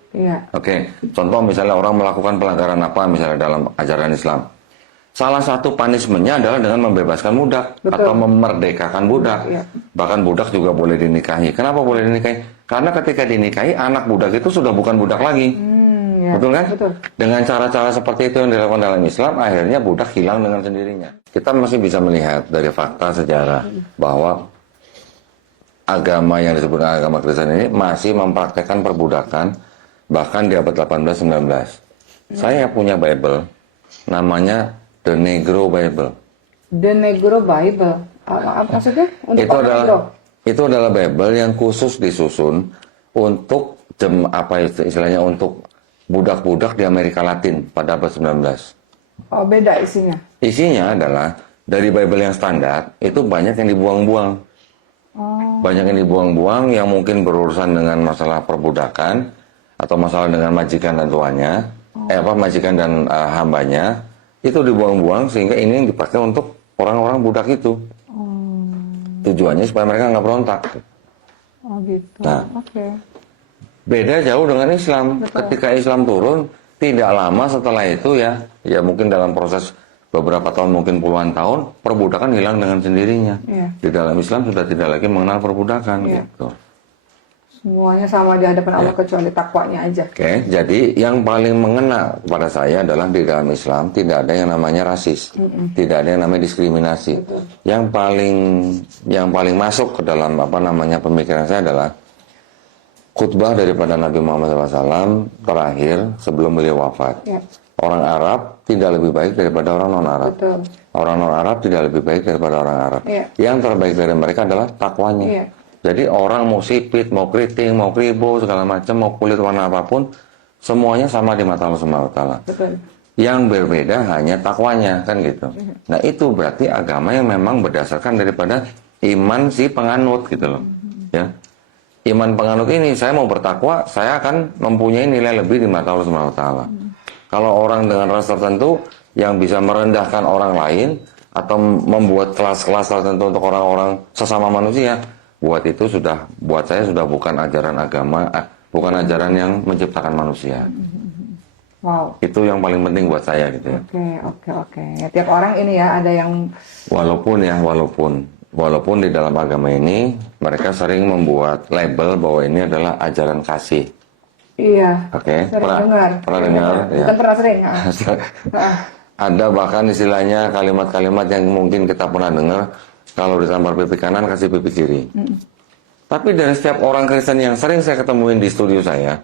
Contoh misalnya orang melakukan pelanggaran apa misalnya dalam ajaran Islam. Salah satu punishment-nya adalah dengan membebaskan budak atau memerdekakan budak. Bahkan budak juga boleh dinikahi. Kenapa boleh dinikahi? Karena ketika dinikahi anak budak itu sudah bukan budak lagi. Betul kan? Dengan cara-cara seperti itu yang dilakukan dalam Islam, akhirnya budak hilang dengan sendirinya. Kita masih bisa melihat dari fakta sejarah bahwa agama yang disebut agama Kristen ini masih mempraktekkan perbudakan bahkan di abad 18-19. Saya punya Bible namanya The Negro Bible. The Negro Bible. Apa maksudnya? Itu adalah Bible yang khusus disusun untuk istilahnya untuk budak-budak di Amerika Latin pada abad 19. Beda isinya. Isinya adalah dari Bible yang standar itu banyak yang dibuang-buang. Banyak yang dibuang-buang yang mungkin berurusan dengan masalah perbudakan atau masalah dengan majikan dan tuannya, majikan dan hambanya, itu dibuang-buang sehingga ini yang dipakai untuk orang-orang budak itu. Tujuannya supaya mereka nggak berontak. Gitu. Nah, beda jauh dengan Islam. Ketika Islam turun, tidak lama setelah itu ya mungkin dalam proses beberapa tahun, mungkin puluhan tahun, perbudakan hilang dengan sendirinya. Di dalam Islam sudah tidak lagi mengenal perbudakan gitu. Semuanya sama di hadapan Allah kecuali takwanya aja. Jadi yang paling mengena kepada saya adalah di dalam Islam tidak ada yang namanya rasis, tidak ada yang namanya diskriminasi. Yang paling masuk ke dalam pemikiran saya adalah khutbah daripada Nabi Muhammad SAW terakhir sebelum beliau wafat. Ya. Orang Arab tidak lebih baik daripada orang non-Arab. Betul. Orang non-Arab tidak lebih baik daripada orang Arab. Ya. Yang terbaik dari mereka adalah takwanya. Ya. Jadi orang mau sipit, mau keriting, mau kribo, segala macam, mau kulit warna apapun, semuanya sama di mata Allah Subhanahu wa Ta'ala. Betul. Yang berbeda hanya takwanya, kan gitu. Nah itu berarti agama yang memang berdasarkan daripada iman si penganut gitu loh. Ya. Iman penganut ini, saya mau bertakwa, saya akan mempunyai nilai lebih di mata Allah Subhanahu wa Ta'ala. Kalau orang dengan ras tertentu yang bisa merendahkan orang lain atau membuat kelas-kelas tertentu untuk orang-orang sesama manusia, buat saya sudah bukan ajaran agama, bukan ajaran yang menciptakan manusia. Wow. Itu yang paling penting buat saya gitu ya. Oke. Ya, tiap orang ini ya ada yang Walaupun di dalam agama ini mereka sering membuat label bahwa ini adalah ajaran kasih. Iya. Oke. Pernah dengar. Ya. Bukan pernah sering. Ada bahkan istilahnya kalimat-kalimat yang mungkin kita pernah dengar, kalau ditampar pipi kanan kasih pipi kiri. Tapi dari setiap orang Kristen yang sering saya ketemuin di studio saya,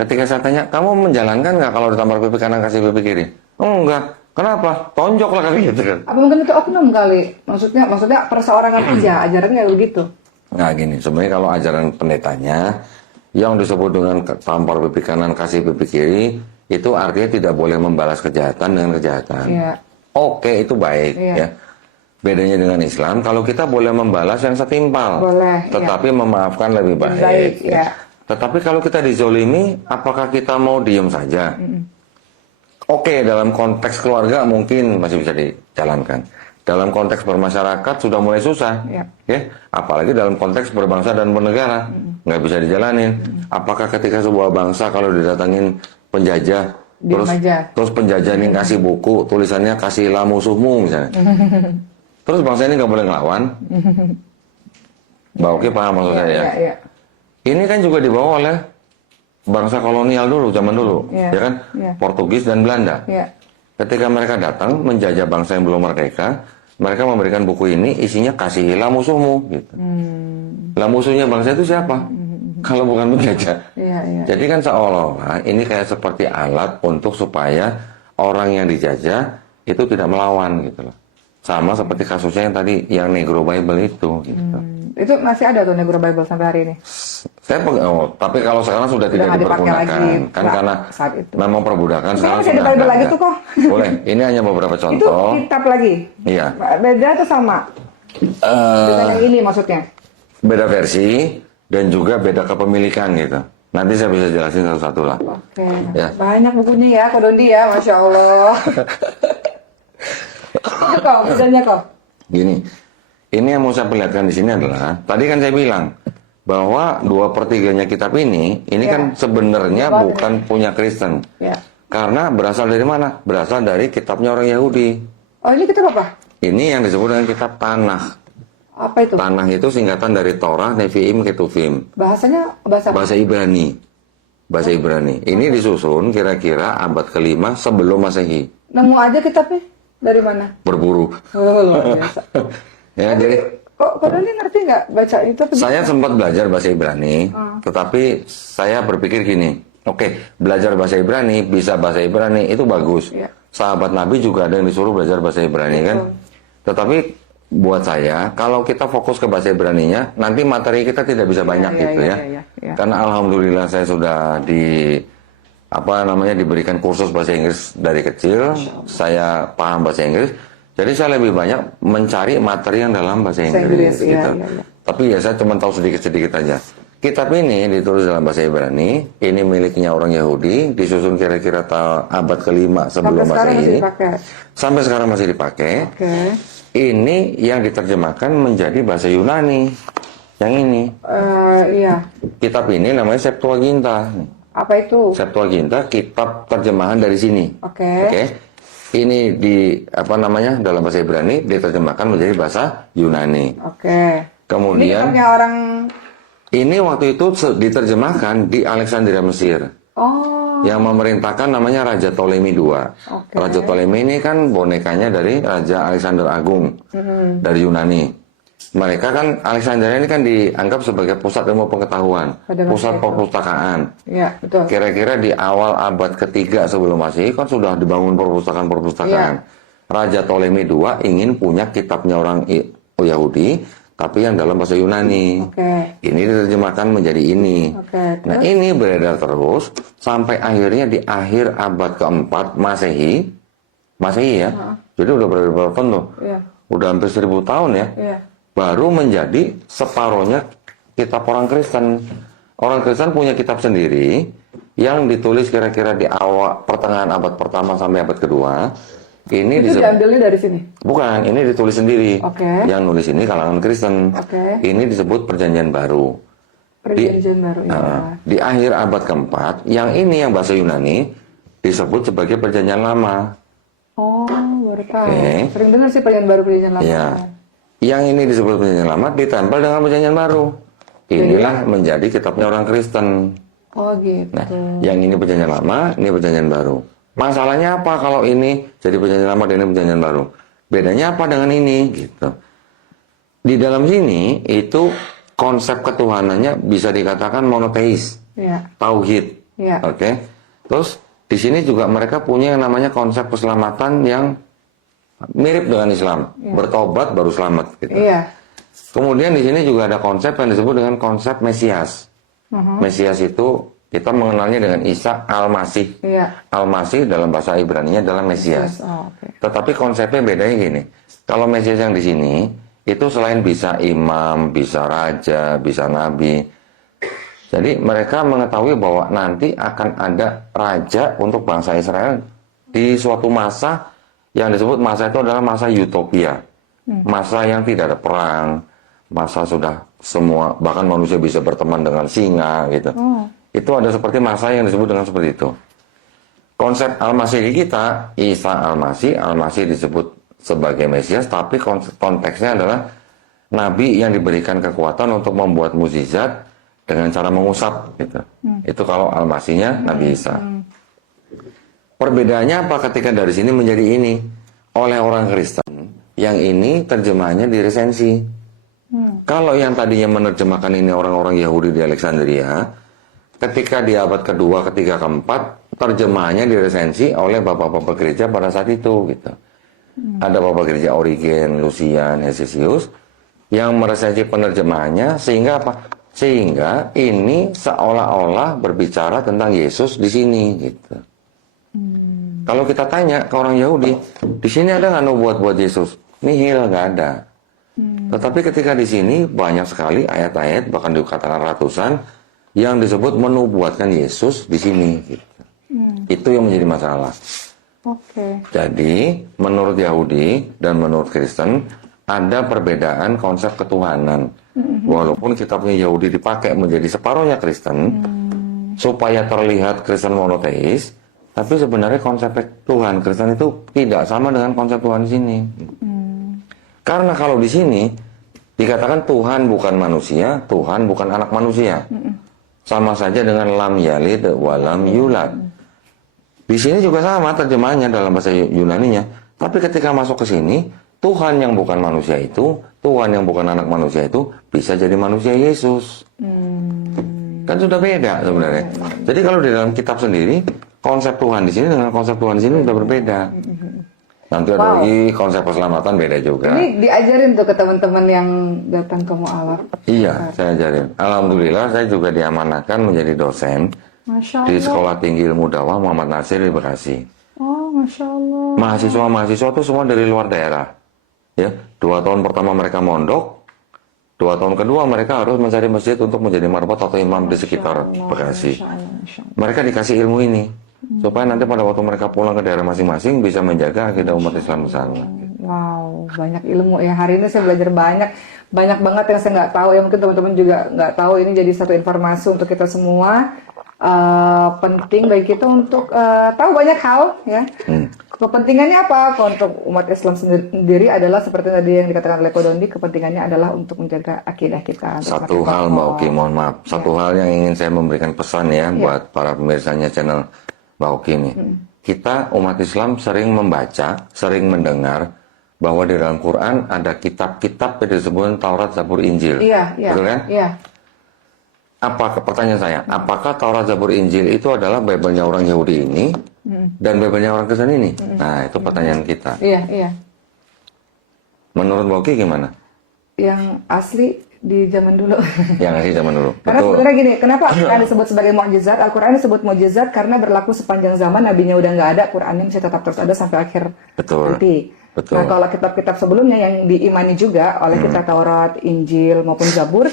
ketika saya tanya, kamu menjalankan nggak kalau ditampar pipi kanan kasih pipi kiri? Oh enggak. Kenapa? Tonjok lah kali gitu kan. Apa mungkin itu oknum kali? Maksudnya perseorangan aja, ajarannya begitu. Nah gini, sebenarnya kalau ajaran pendetanya yang disebut dengan tampar pipi kanan kasih pipi kiri, itu artinya tidak boleh membalas kejahatan dengan kejahatan. Iya. Oke, itu baik. Iya. Ya. Bedanya dengan Islam, kalau kita boleh membalas yang setimpal, boleh, tetapi memaafkan lebih baik. Ya. Tetapi kalau kita dizolimi, apakah kita mau diem saja? Oke, dalam konteks keluarga mungkin masih bisa dijalankan. Dalam konteks bermasyarakat sudah mulai susah, ya. Apalagi dalam konteks berbangsa dan bernegara, nggak bisa dijalanin. Apakah ketika sebuah bangsa kalau didatangin penjajah, terus penjajah ini kasih buku, tulisannya kasihlah musuhmu misalnya, terus bangsa ini nggak boleh ngelawan? Mbak Oki paham maksud saya ya? Iya. Ini kan juga dibawa oleh bangsa kolonial dulu, zaman dulu, ya kan? Portugis dan Belanda. Ketika mereka datang menjajah bangsa yang belum merdeka, mereka memberikan buku ini, isinya kasihilah musuhmu. Gitu. Lah musuhnya bangsa itu siapa? Kalau bukan penjajah. Jadi kan seolah-olah ini kayak seperti alat untuk supaya orang yang dijajah itu tidak melawan gitu loh. Sama seperti kasusnya yang tadi, yang Negro Bible itu. Gitu. Itu masih ada tuh Negro Bible sampai hari ini? Tapi kalau sekarang sudah tidak dipergunakan lagi, kan karena memang perbudakan sekarang masih ada Bible lagi tuh kok. Boleh, ini hanya beberapa contoh. Itu kitab lagi? Iya. Beda atau sama? Dengan yang ini maksudnya? Beda versi dan juga beda kepemilikan gitu. Nanti saya bisa jelasin satu-satu lah. Oke. Ya. Banyak bukunya ya, Ko Dondi ya, Masya Allah. Kok, bedanya kok? Gini, ini yang mau saya perlihatkan di sini adalah, tadi kan saya bilang bahwa 2/3 kitab ini kan sebenarnya bukan punya Kristen. Karena berasal dari mana? Berasal dari kitabnya orang Yahudi. Oh, ini kitab apa? Ini yang disebut dengan kitab Tanakh. Apa itu? Tanakh itu singkatan dari Torah, Nevi'im, Ketuvim. Bahasanya bahasa Ibrani. Bahasa Ibrani. Ini disusun kira-kira abad ke-5 sebelum Masehi. Nemu aja kitabnya? Dari mana? Berburu. Oh, luar biasa. Ya, jadi Kok Dondi ngerti nggak baca itu? Saya sempat belajar bahasa Ibrani, tetapi saya berpikir gini, oke, belajar bahasa Ibrani, bisa bahasa Ibrani, itu bagus. Sahabat Nabi juga ada yang disuruh belajar bahasa Ibrani kan. Tetapi buat saya, kalau kita fokus ke bahasa Ibraninya, nanti materi kita tidak bisa banyak gitu ya. Karena alhamdulillah saya sudah diberikan kursus bahasa Inggris dari kecil, saya paham bahasa Inggris. Jadi saya lebih banyak mencari materi yang dalam bahasa Inggris gitu. Tapi ya saya cuma tahu sedikit-sedikit aja. Kitab ini ditulis dalam bahasa Ibrani, ini miliknya orang Yahudi, disusun kira-kira abad ke-5 sebelum Masehi. Sampai sekarang masih dipakai. Ini yang diterjemahkan menjadi bahasa Yunani. Yang ini. Kitab ini namanya Septuaginta. Apa itu? Septuaginta, kitab terjemahan dari sini. Oke. Ini dalam bahasa Ibrani diterjemahkan menjadi bahasa Yunani. Kemudian ini waktu itu diterjemahkan di Alexandria, Mesir. Yang memerintahkan namanya Raja Ptolemy II. Raja Ptolemy ini kan bonekanya dari Raja Alexander Agung dari Yunani. mereka kan Alexandria ini kan dianggap sebagai pusat ilmu pengetahuan, pusat perpustakaan. Ya, betul. Kira-kira di awal abad ketiga sebelum Masehi kan sudah dibangun perpustakaan-perpustakaan. Ya. Raja Ptolemy II ingin punya kitabnya orang Yahudi, tapi yang dalam bahasa Yunani. Ini diterjemahkan menjadi ini. Nah, ini beredar terus sampai akhirnya di akhir abad keempat Masehi ya. Jadi udah berapa tahun tuh? Udah hampir 1000 tahun ya. Baru menjadi separohnya kitab orang Kristen. Orang Kristen punya kitab sendiri yang ditulis kira-kira di awal pertengahan abad pertama sampai abad kedua. Ini itu diambilnya dari sini? Bukan, ini ditulis sendiri. Yang nulis ini kalangan Kristen. Ini disebut Perjanjian Baru. Perjanjian Baru, ya. Di akhir abad keempat, yang ini yang bahasa Yunani disebut sebagai Perjanjian Lama. Oh, baru tahu. Sering dengar sih Perjanjian Baru, Perjanjian Lama. Ya. Yang ini disebut Perjanjian Lama ditempel dengan Perjanjian Baru. Inilah menjadi kitabnya orang Kristen. Oh gitu. Nah, yang ini Perjanjian Lama, ini Perjanjian Baru. Masalahnya apa kalau ini jadi Perjanjian Lama dan ini Perjanjian Baru? Bedanya apa dengan ini? Gitu. Di dalam sini itu konsep ketuhanannya bisa dikatakan monoteis, tauhid. Oke. Terus di sini juga mereka punya yang namanya konsep keselamatan yang mirip dengan Islam, bertobat baru selamat. Gitu. Kemudian di sini juga ada konsep yang disebut dengan konsep Mesias. Mesias itu kita mengenalnya dengan Isa Al-Masih. Al-Masih dalam bahasa Ibrani-nya adalah Mesias. Tetapi konsepnya bedanya gini. Kalau Mesias yang di sini, itu selain bisa imam, bisa raja, bisa nabi. Jadi mereka mengetahui bahwa nanti akan ada raja untuk bangsa Israel di suatu masa yang disebut masa itu adalah masa utopia. Masa yang tidak ada perang. Masa sudah semua, bahkan manusia bisa berteman dengan singa gitu. Itu ada seperti masa yang disebut dengan seperti itu. Konsep Al-Masih di kita, Isa Al-Masih disebut sebagai Mesias, tapi konteksnya adalah Nabi yang diberikan kekuatan untuk membuat mukjizat dengan cara mengusap. Gitu. Itu kalau Al-Masihnya Nabi Isa. Perbedaannya apa ketika dari sini menjadi ini? Oleh orang Kristen, yang ini terjemahannya diresensi. Kalau yang tadinya menerjemahkan ini orang-orang Yahudi di Alexandria, ketika di abad kedua, ketiga, keempat, terjemahannya diresensi oleh bapak-bapak gereja pada saat itu, gitu. Ada bapak gereja Origen, Lucian, Hesesius, yang meresensi penerjemahannya, sehingga apa? Sehingga ini seolah-olah berbicara tentang Yesus di sini, gitu. Kalau kita tanya ke orang Yahudi, di sini ada nggak nubuat buat Yesus? Nihil, nggak ada. Tetapi ketika di sini banyak sekali ayat-ayat, bahkan dikatakan ratusan, yang disebut menubuatkan Yesus di sini. Gitu. Itu yang menjadi masalah. Jadi menurut Yahudi dan menurut Kristen ada perbedaan konsep ketuhanan. Walaupun kitabnya Yahudi dipakai menjadi separuhnya Kristen, supaya terlihat Kristen monoteis, tapi sebenarnya konsep Tuhan Kristen itu tidak sama dengan konsep Tuhan di sini. Karena kalau di sini dikatakan Tuhan bukan manusia, Tuhan bukan anak manusia. Sama saja dengan lam yalid wa lam yulad. Di sini juga sama terjemahannya dalam bahasa Yunaninya. Tapi ketika masuk ke sini, Tuhan yang bukan manusia itu, Tuhan yang bukan anak manusia itu bisa jadi manusia Yesus. Kan sudah beda sebenarnya. Jadi kalau di dalam kitab sendiri, konsep Tuhan di sini dengan konsep Tuhan di sini sudah berbeda. Nanti ada lagi konsep keselamatan beda juga. Ini diajarin tuh ke teman-teman yang datang ke mualaf. Iya, saya ajarin. Alhamdulillah saya juga diamanahkan menjadi dosen di Sekolah Tinggi Ilmu Dakwah Muhammad Nasir di Bekasi. Oh, Masya Allah. Mahasiswa-mahasiswa itu semua dari luar daerah. Ya, 2 tahun pertama mereka mondok, 2 tahun kedua mereka harus mencari masjid untuk menjadi marbat atau imam di sekitar Bekasi. Mereka dikasih ilmu ini. Supaya nanti pada waktu mereka pulang ke daerah masing-masing bisa menjaga akidah umat Islam di sana. Wow, banyak ilmu ya. Hari ini saya belajar banyak banget yang saya nggak tahu. Ya mungkin teman-teman juga nggak tahu. Ini jadi satu informasi untuk kita semua. Penting bagi kita untuk tahu banyak hal ya. Kepentingannya apa? Untuk umat Islam sendiri adalah seperti tadi yang dikatakan oleh Kodondi, kepentingannya adalah untuk menjaga akidah kita. Satu hal Mbak Oki, mohon maaf. Satu hal yang ingin saya memberikan pesan ya buat para pemirsanya channel Mbak Oki nih. Kita umat Islam sering membaca, sering mendengar bahwa di dalam Quran ada kitab-kitab yang disebut Taurat, Zabur, Injil. Iya, iya. Betul kan? Iya. Apakah, pertanyaan saya, apakah Taurat, Zabur, Injil itu adalah Bible-nya orang Yahudi ini dan Bible-nya orang Kristen ini? Nah, itu pertanyaan kita. Iya, iya. Menurut Mbak Oki gimana? Yang asli di zaman dulu. Yang asli zaman dulu. Karena Betul. sebenarnya gini, kenapa Al-Quran disebut sebagai mukjizat? Al-Quran disebut mukjizat karena berlaku sepanjang zaman, nabinya udah nggak ada, Qurannya masih tetap terus ada sampai akhir Betul. nanti. Betul. Nah, kalau kitab-kitab sebelumnya yang diimani juga oleh kita Taurat, Injil maupun Zabur,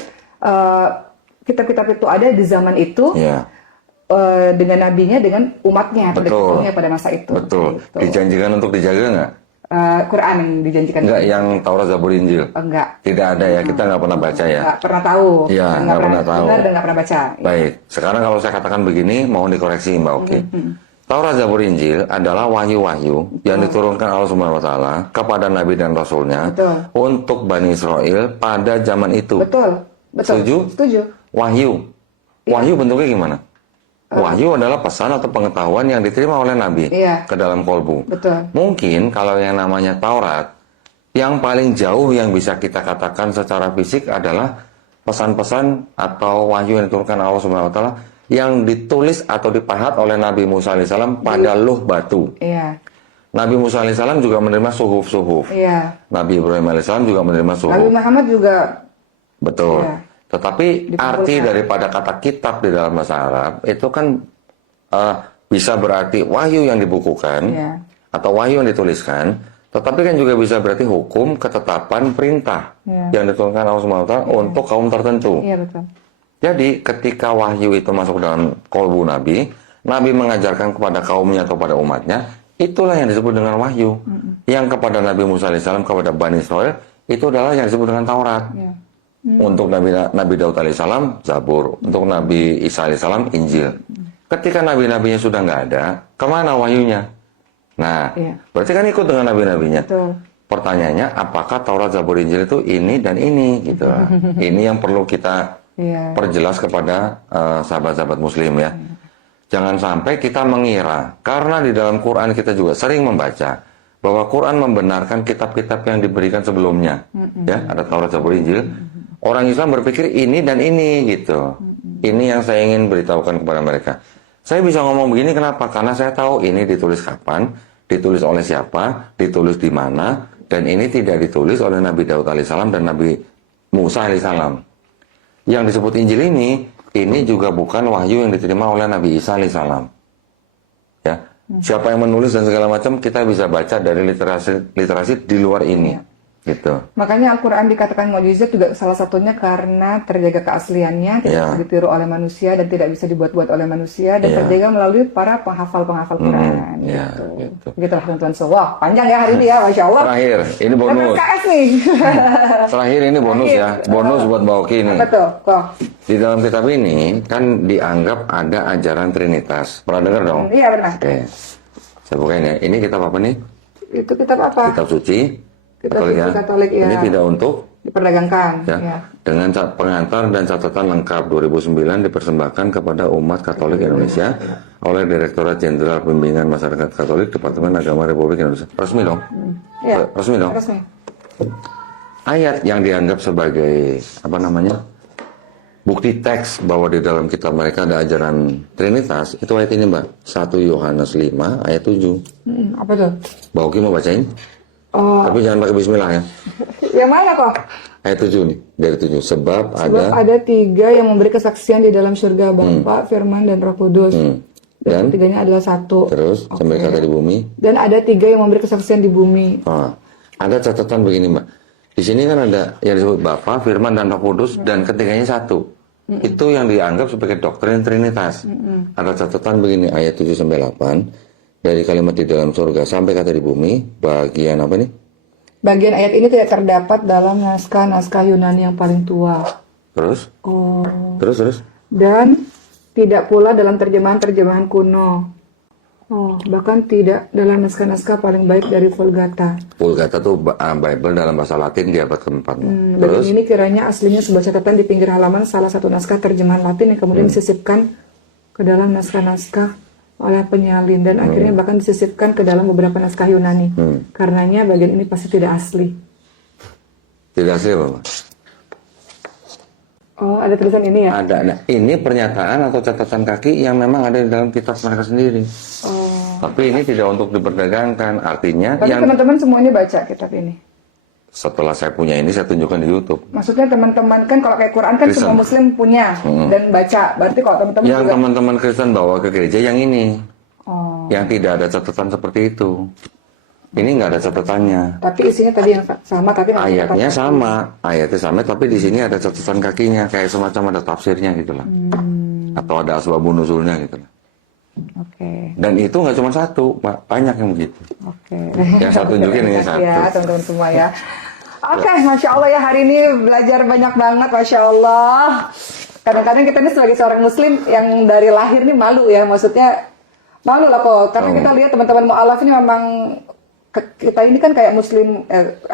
kitab-kitab itu ada di zaman itu Iya. dengan nabinya, dengan umatnya, pada Betul. kaumnya pada masa itu. Betul. Gitu. Dijanjikan untuk dijaga nggak? Quran yang dijanjikan. Enggak, yang Taurat, Zabur, Injil. Enggak. Tidak ada ya, kita nggak pernah baca ya. Nggak pernah tahu. Iya, nggak pernah tahu. Dengar dan nggak pernah baca. Baik, sekarang kalau saya katakan begini, mohon dikoreksi Mbak Oki. Taurat, Zabur, Injil adalah wahyu-wahyu yang diturunkan Allah Subhanahu wa taala kepada nabi dan rasulnya untuk Bani Israel pada zaman itu. Betul. Betul. Setuju? Setuju. Wahyu. Wahyu bentuknya gimana? Wahyu adalah pesan atau pengetahuan yang diterima oleh nabi ke dalam kolbu. Betul. Mungkin kalau yang namanya Taurat, yang paling jauh yang bisa kita katakan secara fisik adalah pesan-pesan atau wahyu yang diturunkan Allah Subhanahu wa taala yang ditulis atau dipahat oleh Nabi Musa alaihissalam pada luh batu. Iya. Nabi Musa alaihissalam juga menerima suhuf-suhuf. Iya. Nabi Ibrahim alaihissalam juga menerima suhuf. Nabi Muhammad juga. Betul. Iya. Tetapi arti daripada kata kitab di dalam bahasa Arab itu kan bisa berarti wahyu yang dibukukan atau wahyu yang dituliskan, tetapi kan juga bisa berarti hukum, ketetapan, perintah yang diturunkan Allah Subhanahu wa taala untuk kaum tertentu. Iya, betul. Jadi ketika wahyu itu masuk dalam kolbu Nabi, Nabi mengajarkan kepada kaumnya atau pada umatnya, itulah yang disebut dengan wahyu. Yang kepada Nabi Musa alaihissalam, kepada Bani Israel, itu adalah yang disebut dengan Taurat. Untuk Nabi Daud alaihissalam, Zabur. Untuk Nabi Isa alaihissalam, Injil. Ketika nabi-nabinya sudah nggak ada, kemana wahyunya? Nah, berarti kan ikut dengan nabi-nabinya. Pertanyaannya, apakah Taurat, Zabur, Injil itu ini dan ini? Gitu. Ini yang perlu kita perjelas kepada sahabat-sahabat muslim ya. Jangan sampai kita mengira, karena di dalam Quran kita juga sering membaca bahwa Quran membenarkan kitab-kitab yang diberikan sebelumnya. Ya, ada Taurat, Zabur, Injil. Orang Islam berpikir ini dan ini gitu. Ini yang saya ingin beritahukan kepada mereka. Saya bisa ngomong begini kenapa? Karena saya tahu ini ditulis kapan, ditulis oleh siapa, ditulis di mana, dan ini tidak ditulis oleh Nabi Daud alaihissalam dan Nabi Musa alaihissalam. Yang disebut Injil ini juga bukan wahyu yang diterima oleh Nabi Isa alaihissalam. Ya, siapa yang menulis dan segala macam kita bisa baca dari literasi di luar ini, gitu. Makanya Al-Quran dikatakan mukjizat juga salah satunya karena terjaga keasliannya, tidak bisa ditiru oleh manusia dan tidak bisa dibuat-buat oleh manusia dan terjaga melalui para penghafal-penghafal Quran. Gitu. Begitulah teman-teman semua. Panjang ya hari ini ya, Masya Allah. Terakhir, ini bonus. KS nih. Terakhir ini bonus ya, bonus buat Mbak Oki ini. Betul, kok. Di dalam kitab ini kan dianggap ada ajaran Trinitas. Pernah dengar dong? Iya benar. Oke, saya bukain ya. Ini kitab apa nih? Itu kitab apa? Kitab suci. Kitab suci Katolik ya. Ini tidak untuk diperdagangkan. Ya. Dengan pengantar dan catatan lengkap 2009 dipersembahkan kepada umat Katolik Indonesia oleh Direktorat Jenderal Pembimbingan Masyarakat Katolik Departemen Agama Republik Indonesia. Resmi dong? Iya. Resmi dong? Resmi. Ayat yang dianggap sebagai bukti teks bahwa di dalam kitab mereka ada ajaran Trinitas, itu ayat ini Mbak. 1 Yohanes 5 ayat 7. Apa tuh? Mbak Oki mau bacain? Tapi jangan pakai bismillah ya. Yang mana kok? Ayat 7 nih, dari 7. Sebab ada 3 yang memberi kesaksian di dalam surga, Bapa, Firman, dan Roh Kudus. Dan ketiganya adalah satu. Terus, sampai kata di bumi. Dan ada 3 yang memberi kesaksian di bumi. Ada catatan begini Mbak. Di sini kan ada yang disebut Bapa, Firman, dan Roh Kudus, dan ketiganya satu. Itu yang dianggap sebagai doktrin Trinitas. Ada catatan begini, ayat 7 sampai 8. Dari kalimat di dalam surga sampai kata di bumi, bagian apa nih? Bagian ayat ini tidak terdapat dalam naskah Yunani yang paling tua. Terus? Terus? Dan tidak pula dalam terjemahan-terjemahan kuno. Bahkan tidak dalam naskah-naskah paling baik dari Vulgata. Vulgata itu Bible dalam bahasa Latin di abad ke-4. Terus? Ini kiranya aslinya sebuah catatan di pinggir halaman salah satu naskah terjemahan Latin yang kemudian disisipkan ke dalam naskah-naskah oleh penyalin dan akhirnya bahkan disisipkan ke dalam beberapa naskah Yunani. Karenanya bagian ini pasti tidak asli. Tidak asli apa, Pak? Oh, ada tulisan ini ya? Ada. Nah, ini pernyataan atau catatan kaki yang memang ada di dalam kitab mereka sendiri. Oh. Tapi ini tidak untuk diperdagangkan. Artinya Tapi teman-teman semuanya baca kitab ini. Setelah saya punya ini, saya tunjukkan di YouTube. Maksudnya teman-teman kan kalau kayak Quran kan Kristen. semua Muslim punya dan baca. Berarti kalau teman-teman Yang juga. teman-teman Kristen bawa ke gereja yang ini. Oh. Yang tidak ada catatan seperti itu. Ini nggak ada catatannya. Tapi isinya tadi yang sama, tapi nggak ada Ayatnya catatan. sama, ayatnya sama, tapi di sini ada catatan kakinya, kayak semacam ada tafsirnya gitu lah. Atau ada asbabun nuzulnya gitu lah. Oke. Dan itu nggak cuma satu, Pak. Banyak yang begitu. Oke. Yang saya tunjukin ini satu. Ya, teman-teman semua ya. Oke, Masya Allah ya, hari ini belajar banyak banget, Masya Allah. Kadang-kadang kita ini sebagai seorang Muslim yang dari lahir nih malu ya, maksudnya malu lah kok. Karena kita lihat teman-teman mu'alaf ini memang, kita ini kan kayak Muslim,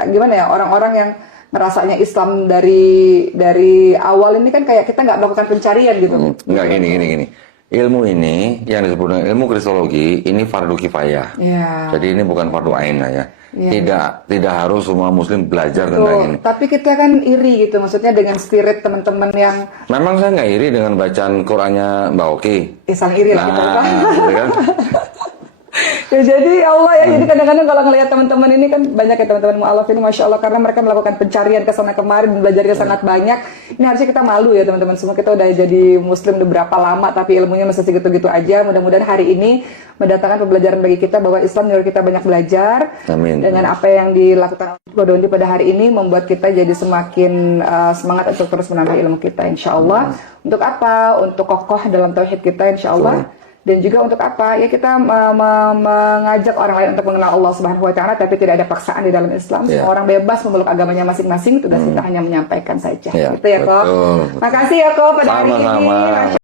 gimana ya, orang-orang yang ngerasanya Islam dari awal ini kan kayak kita nggak melakukan pencarian gitu. Enggak, gini. Ilmu ini yang disebut dengan ilmu kristologi ini fardu kifayah. Iya. Jadi ini bukan fardu ain lah ya. Iya. Tidak harus semua muslim belajar tentang ini. Tapi kita kan iri gitu, maksudnya dengan spirit teman-teman yang Memang saya nggak iri dengan bacaan Qurannya Mbak Oki. saling iri lah kita. Gitu kan? Ya, jadi Allah ya, jadi kadang-kadang kalau ngelihat teman-teman ini kan banyak ya teman-teman mu'alaf ini, Masya Allah, karena mereka melakukan pencarian ke sana kemari, belajarnya sangat banyak. Ini harusnya kita malu ya teman-teman semua, kita udah jadi Muslim udah berapa lama tapi ilmunya masih segitu-gitu aja. Mudah-mudahan hari ini mendatangkan pembelajaran bagi kita bahwa Islam nyuruh kita banyak belajar. Amin. Dengan apa yang dilakukan Godondi pada hari ini membuat kita jadi semakin semangat untuk terus menambah ilmu kita, Insya Allah. Untuk apa? Untuk kokoh dalam tauhid kita, Insya Allah. Dan juga untuk apa? Ya kita mengajak orang lain untuk mengenal Allah Subhanahu wa taala, tapi tidak ada paksaan di dalam Islam. Semua orang bebas memeluk agamanya masing-masing, tugas kita hanya menyampaikan saja. Ya, Gitu ya, Kok. betul. Makasih ya, Kok, pada hari ini. Sama-sama.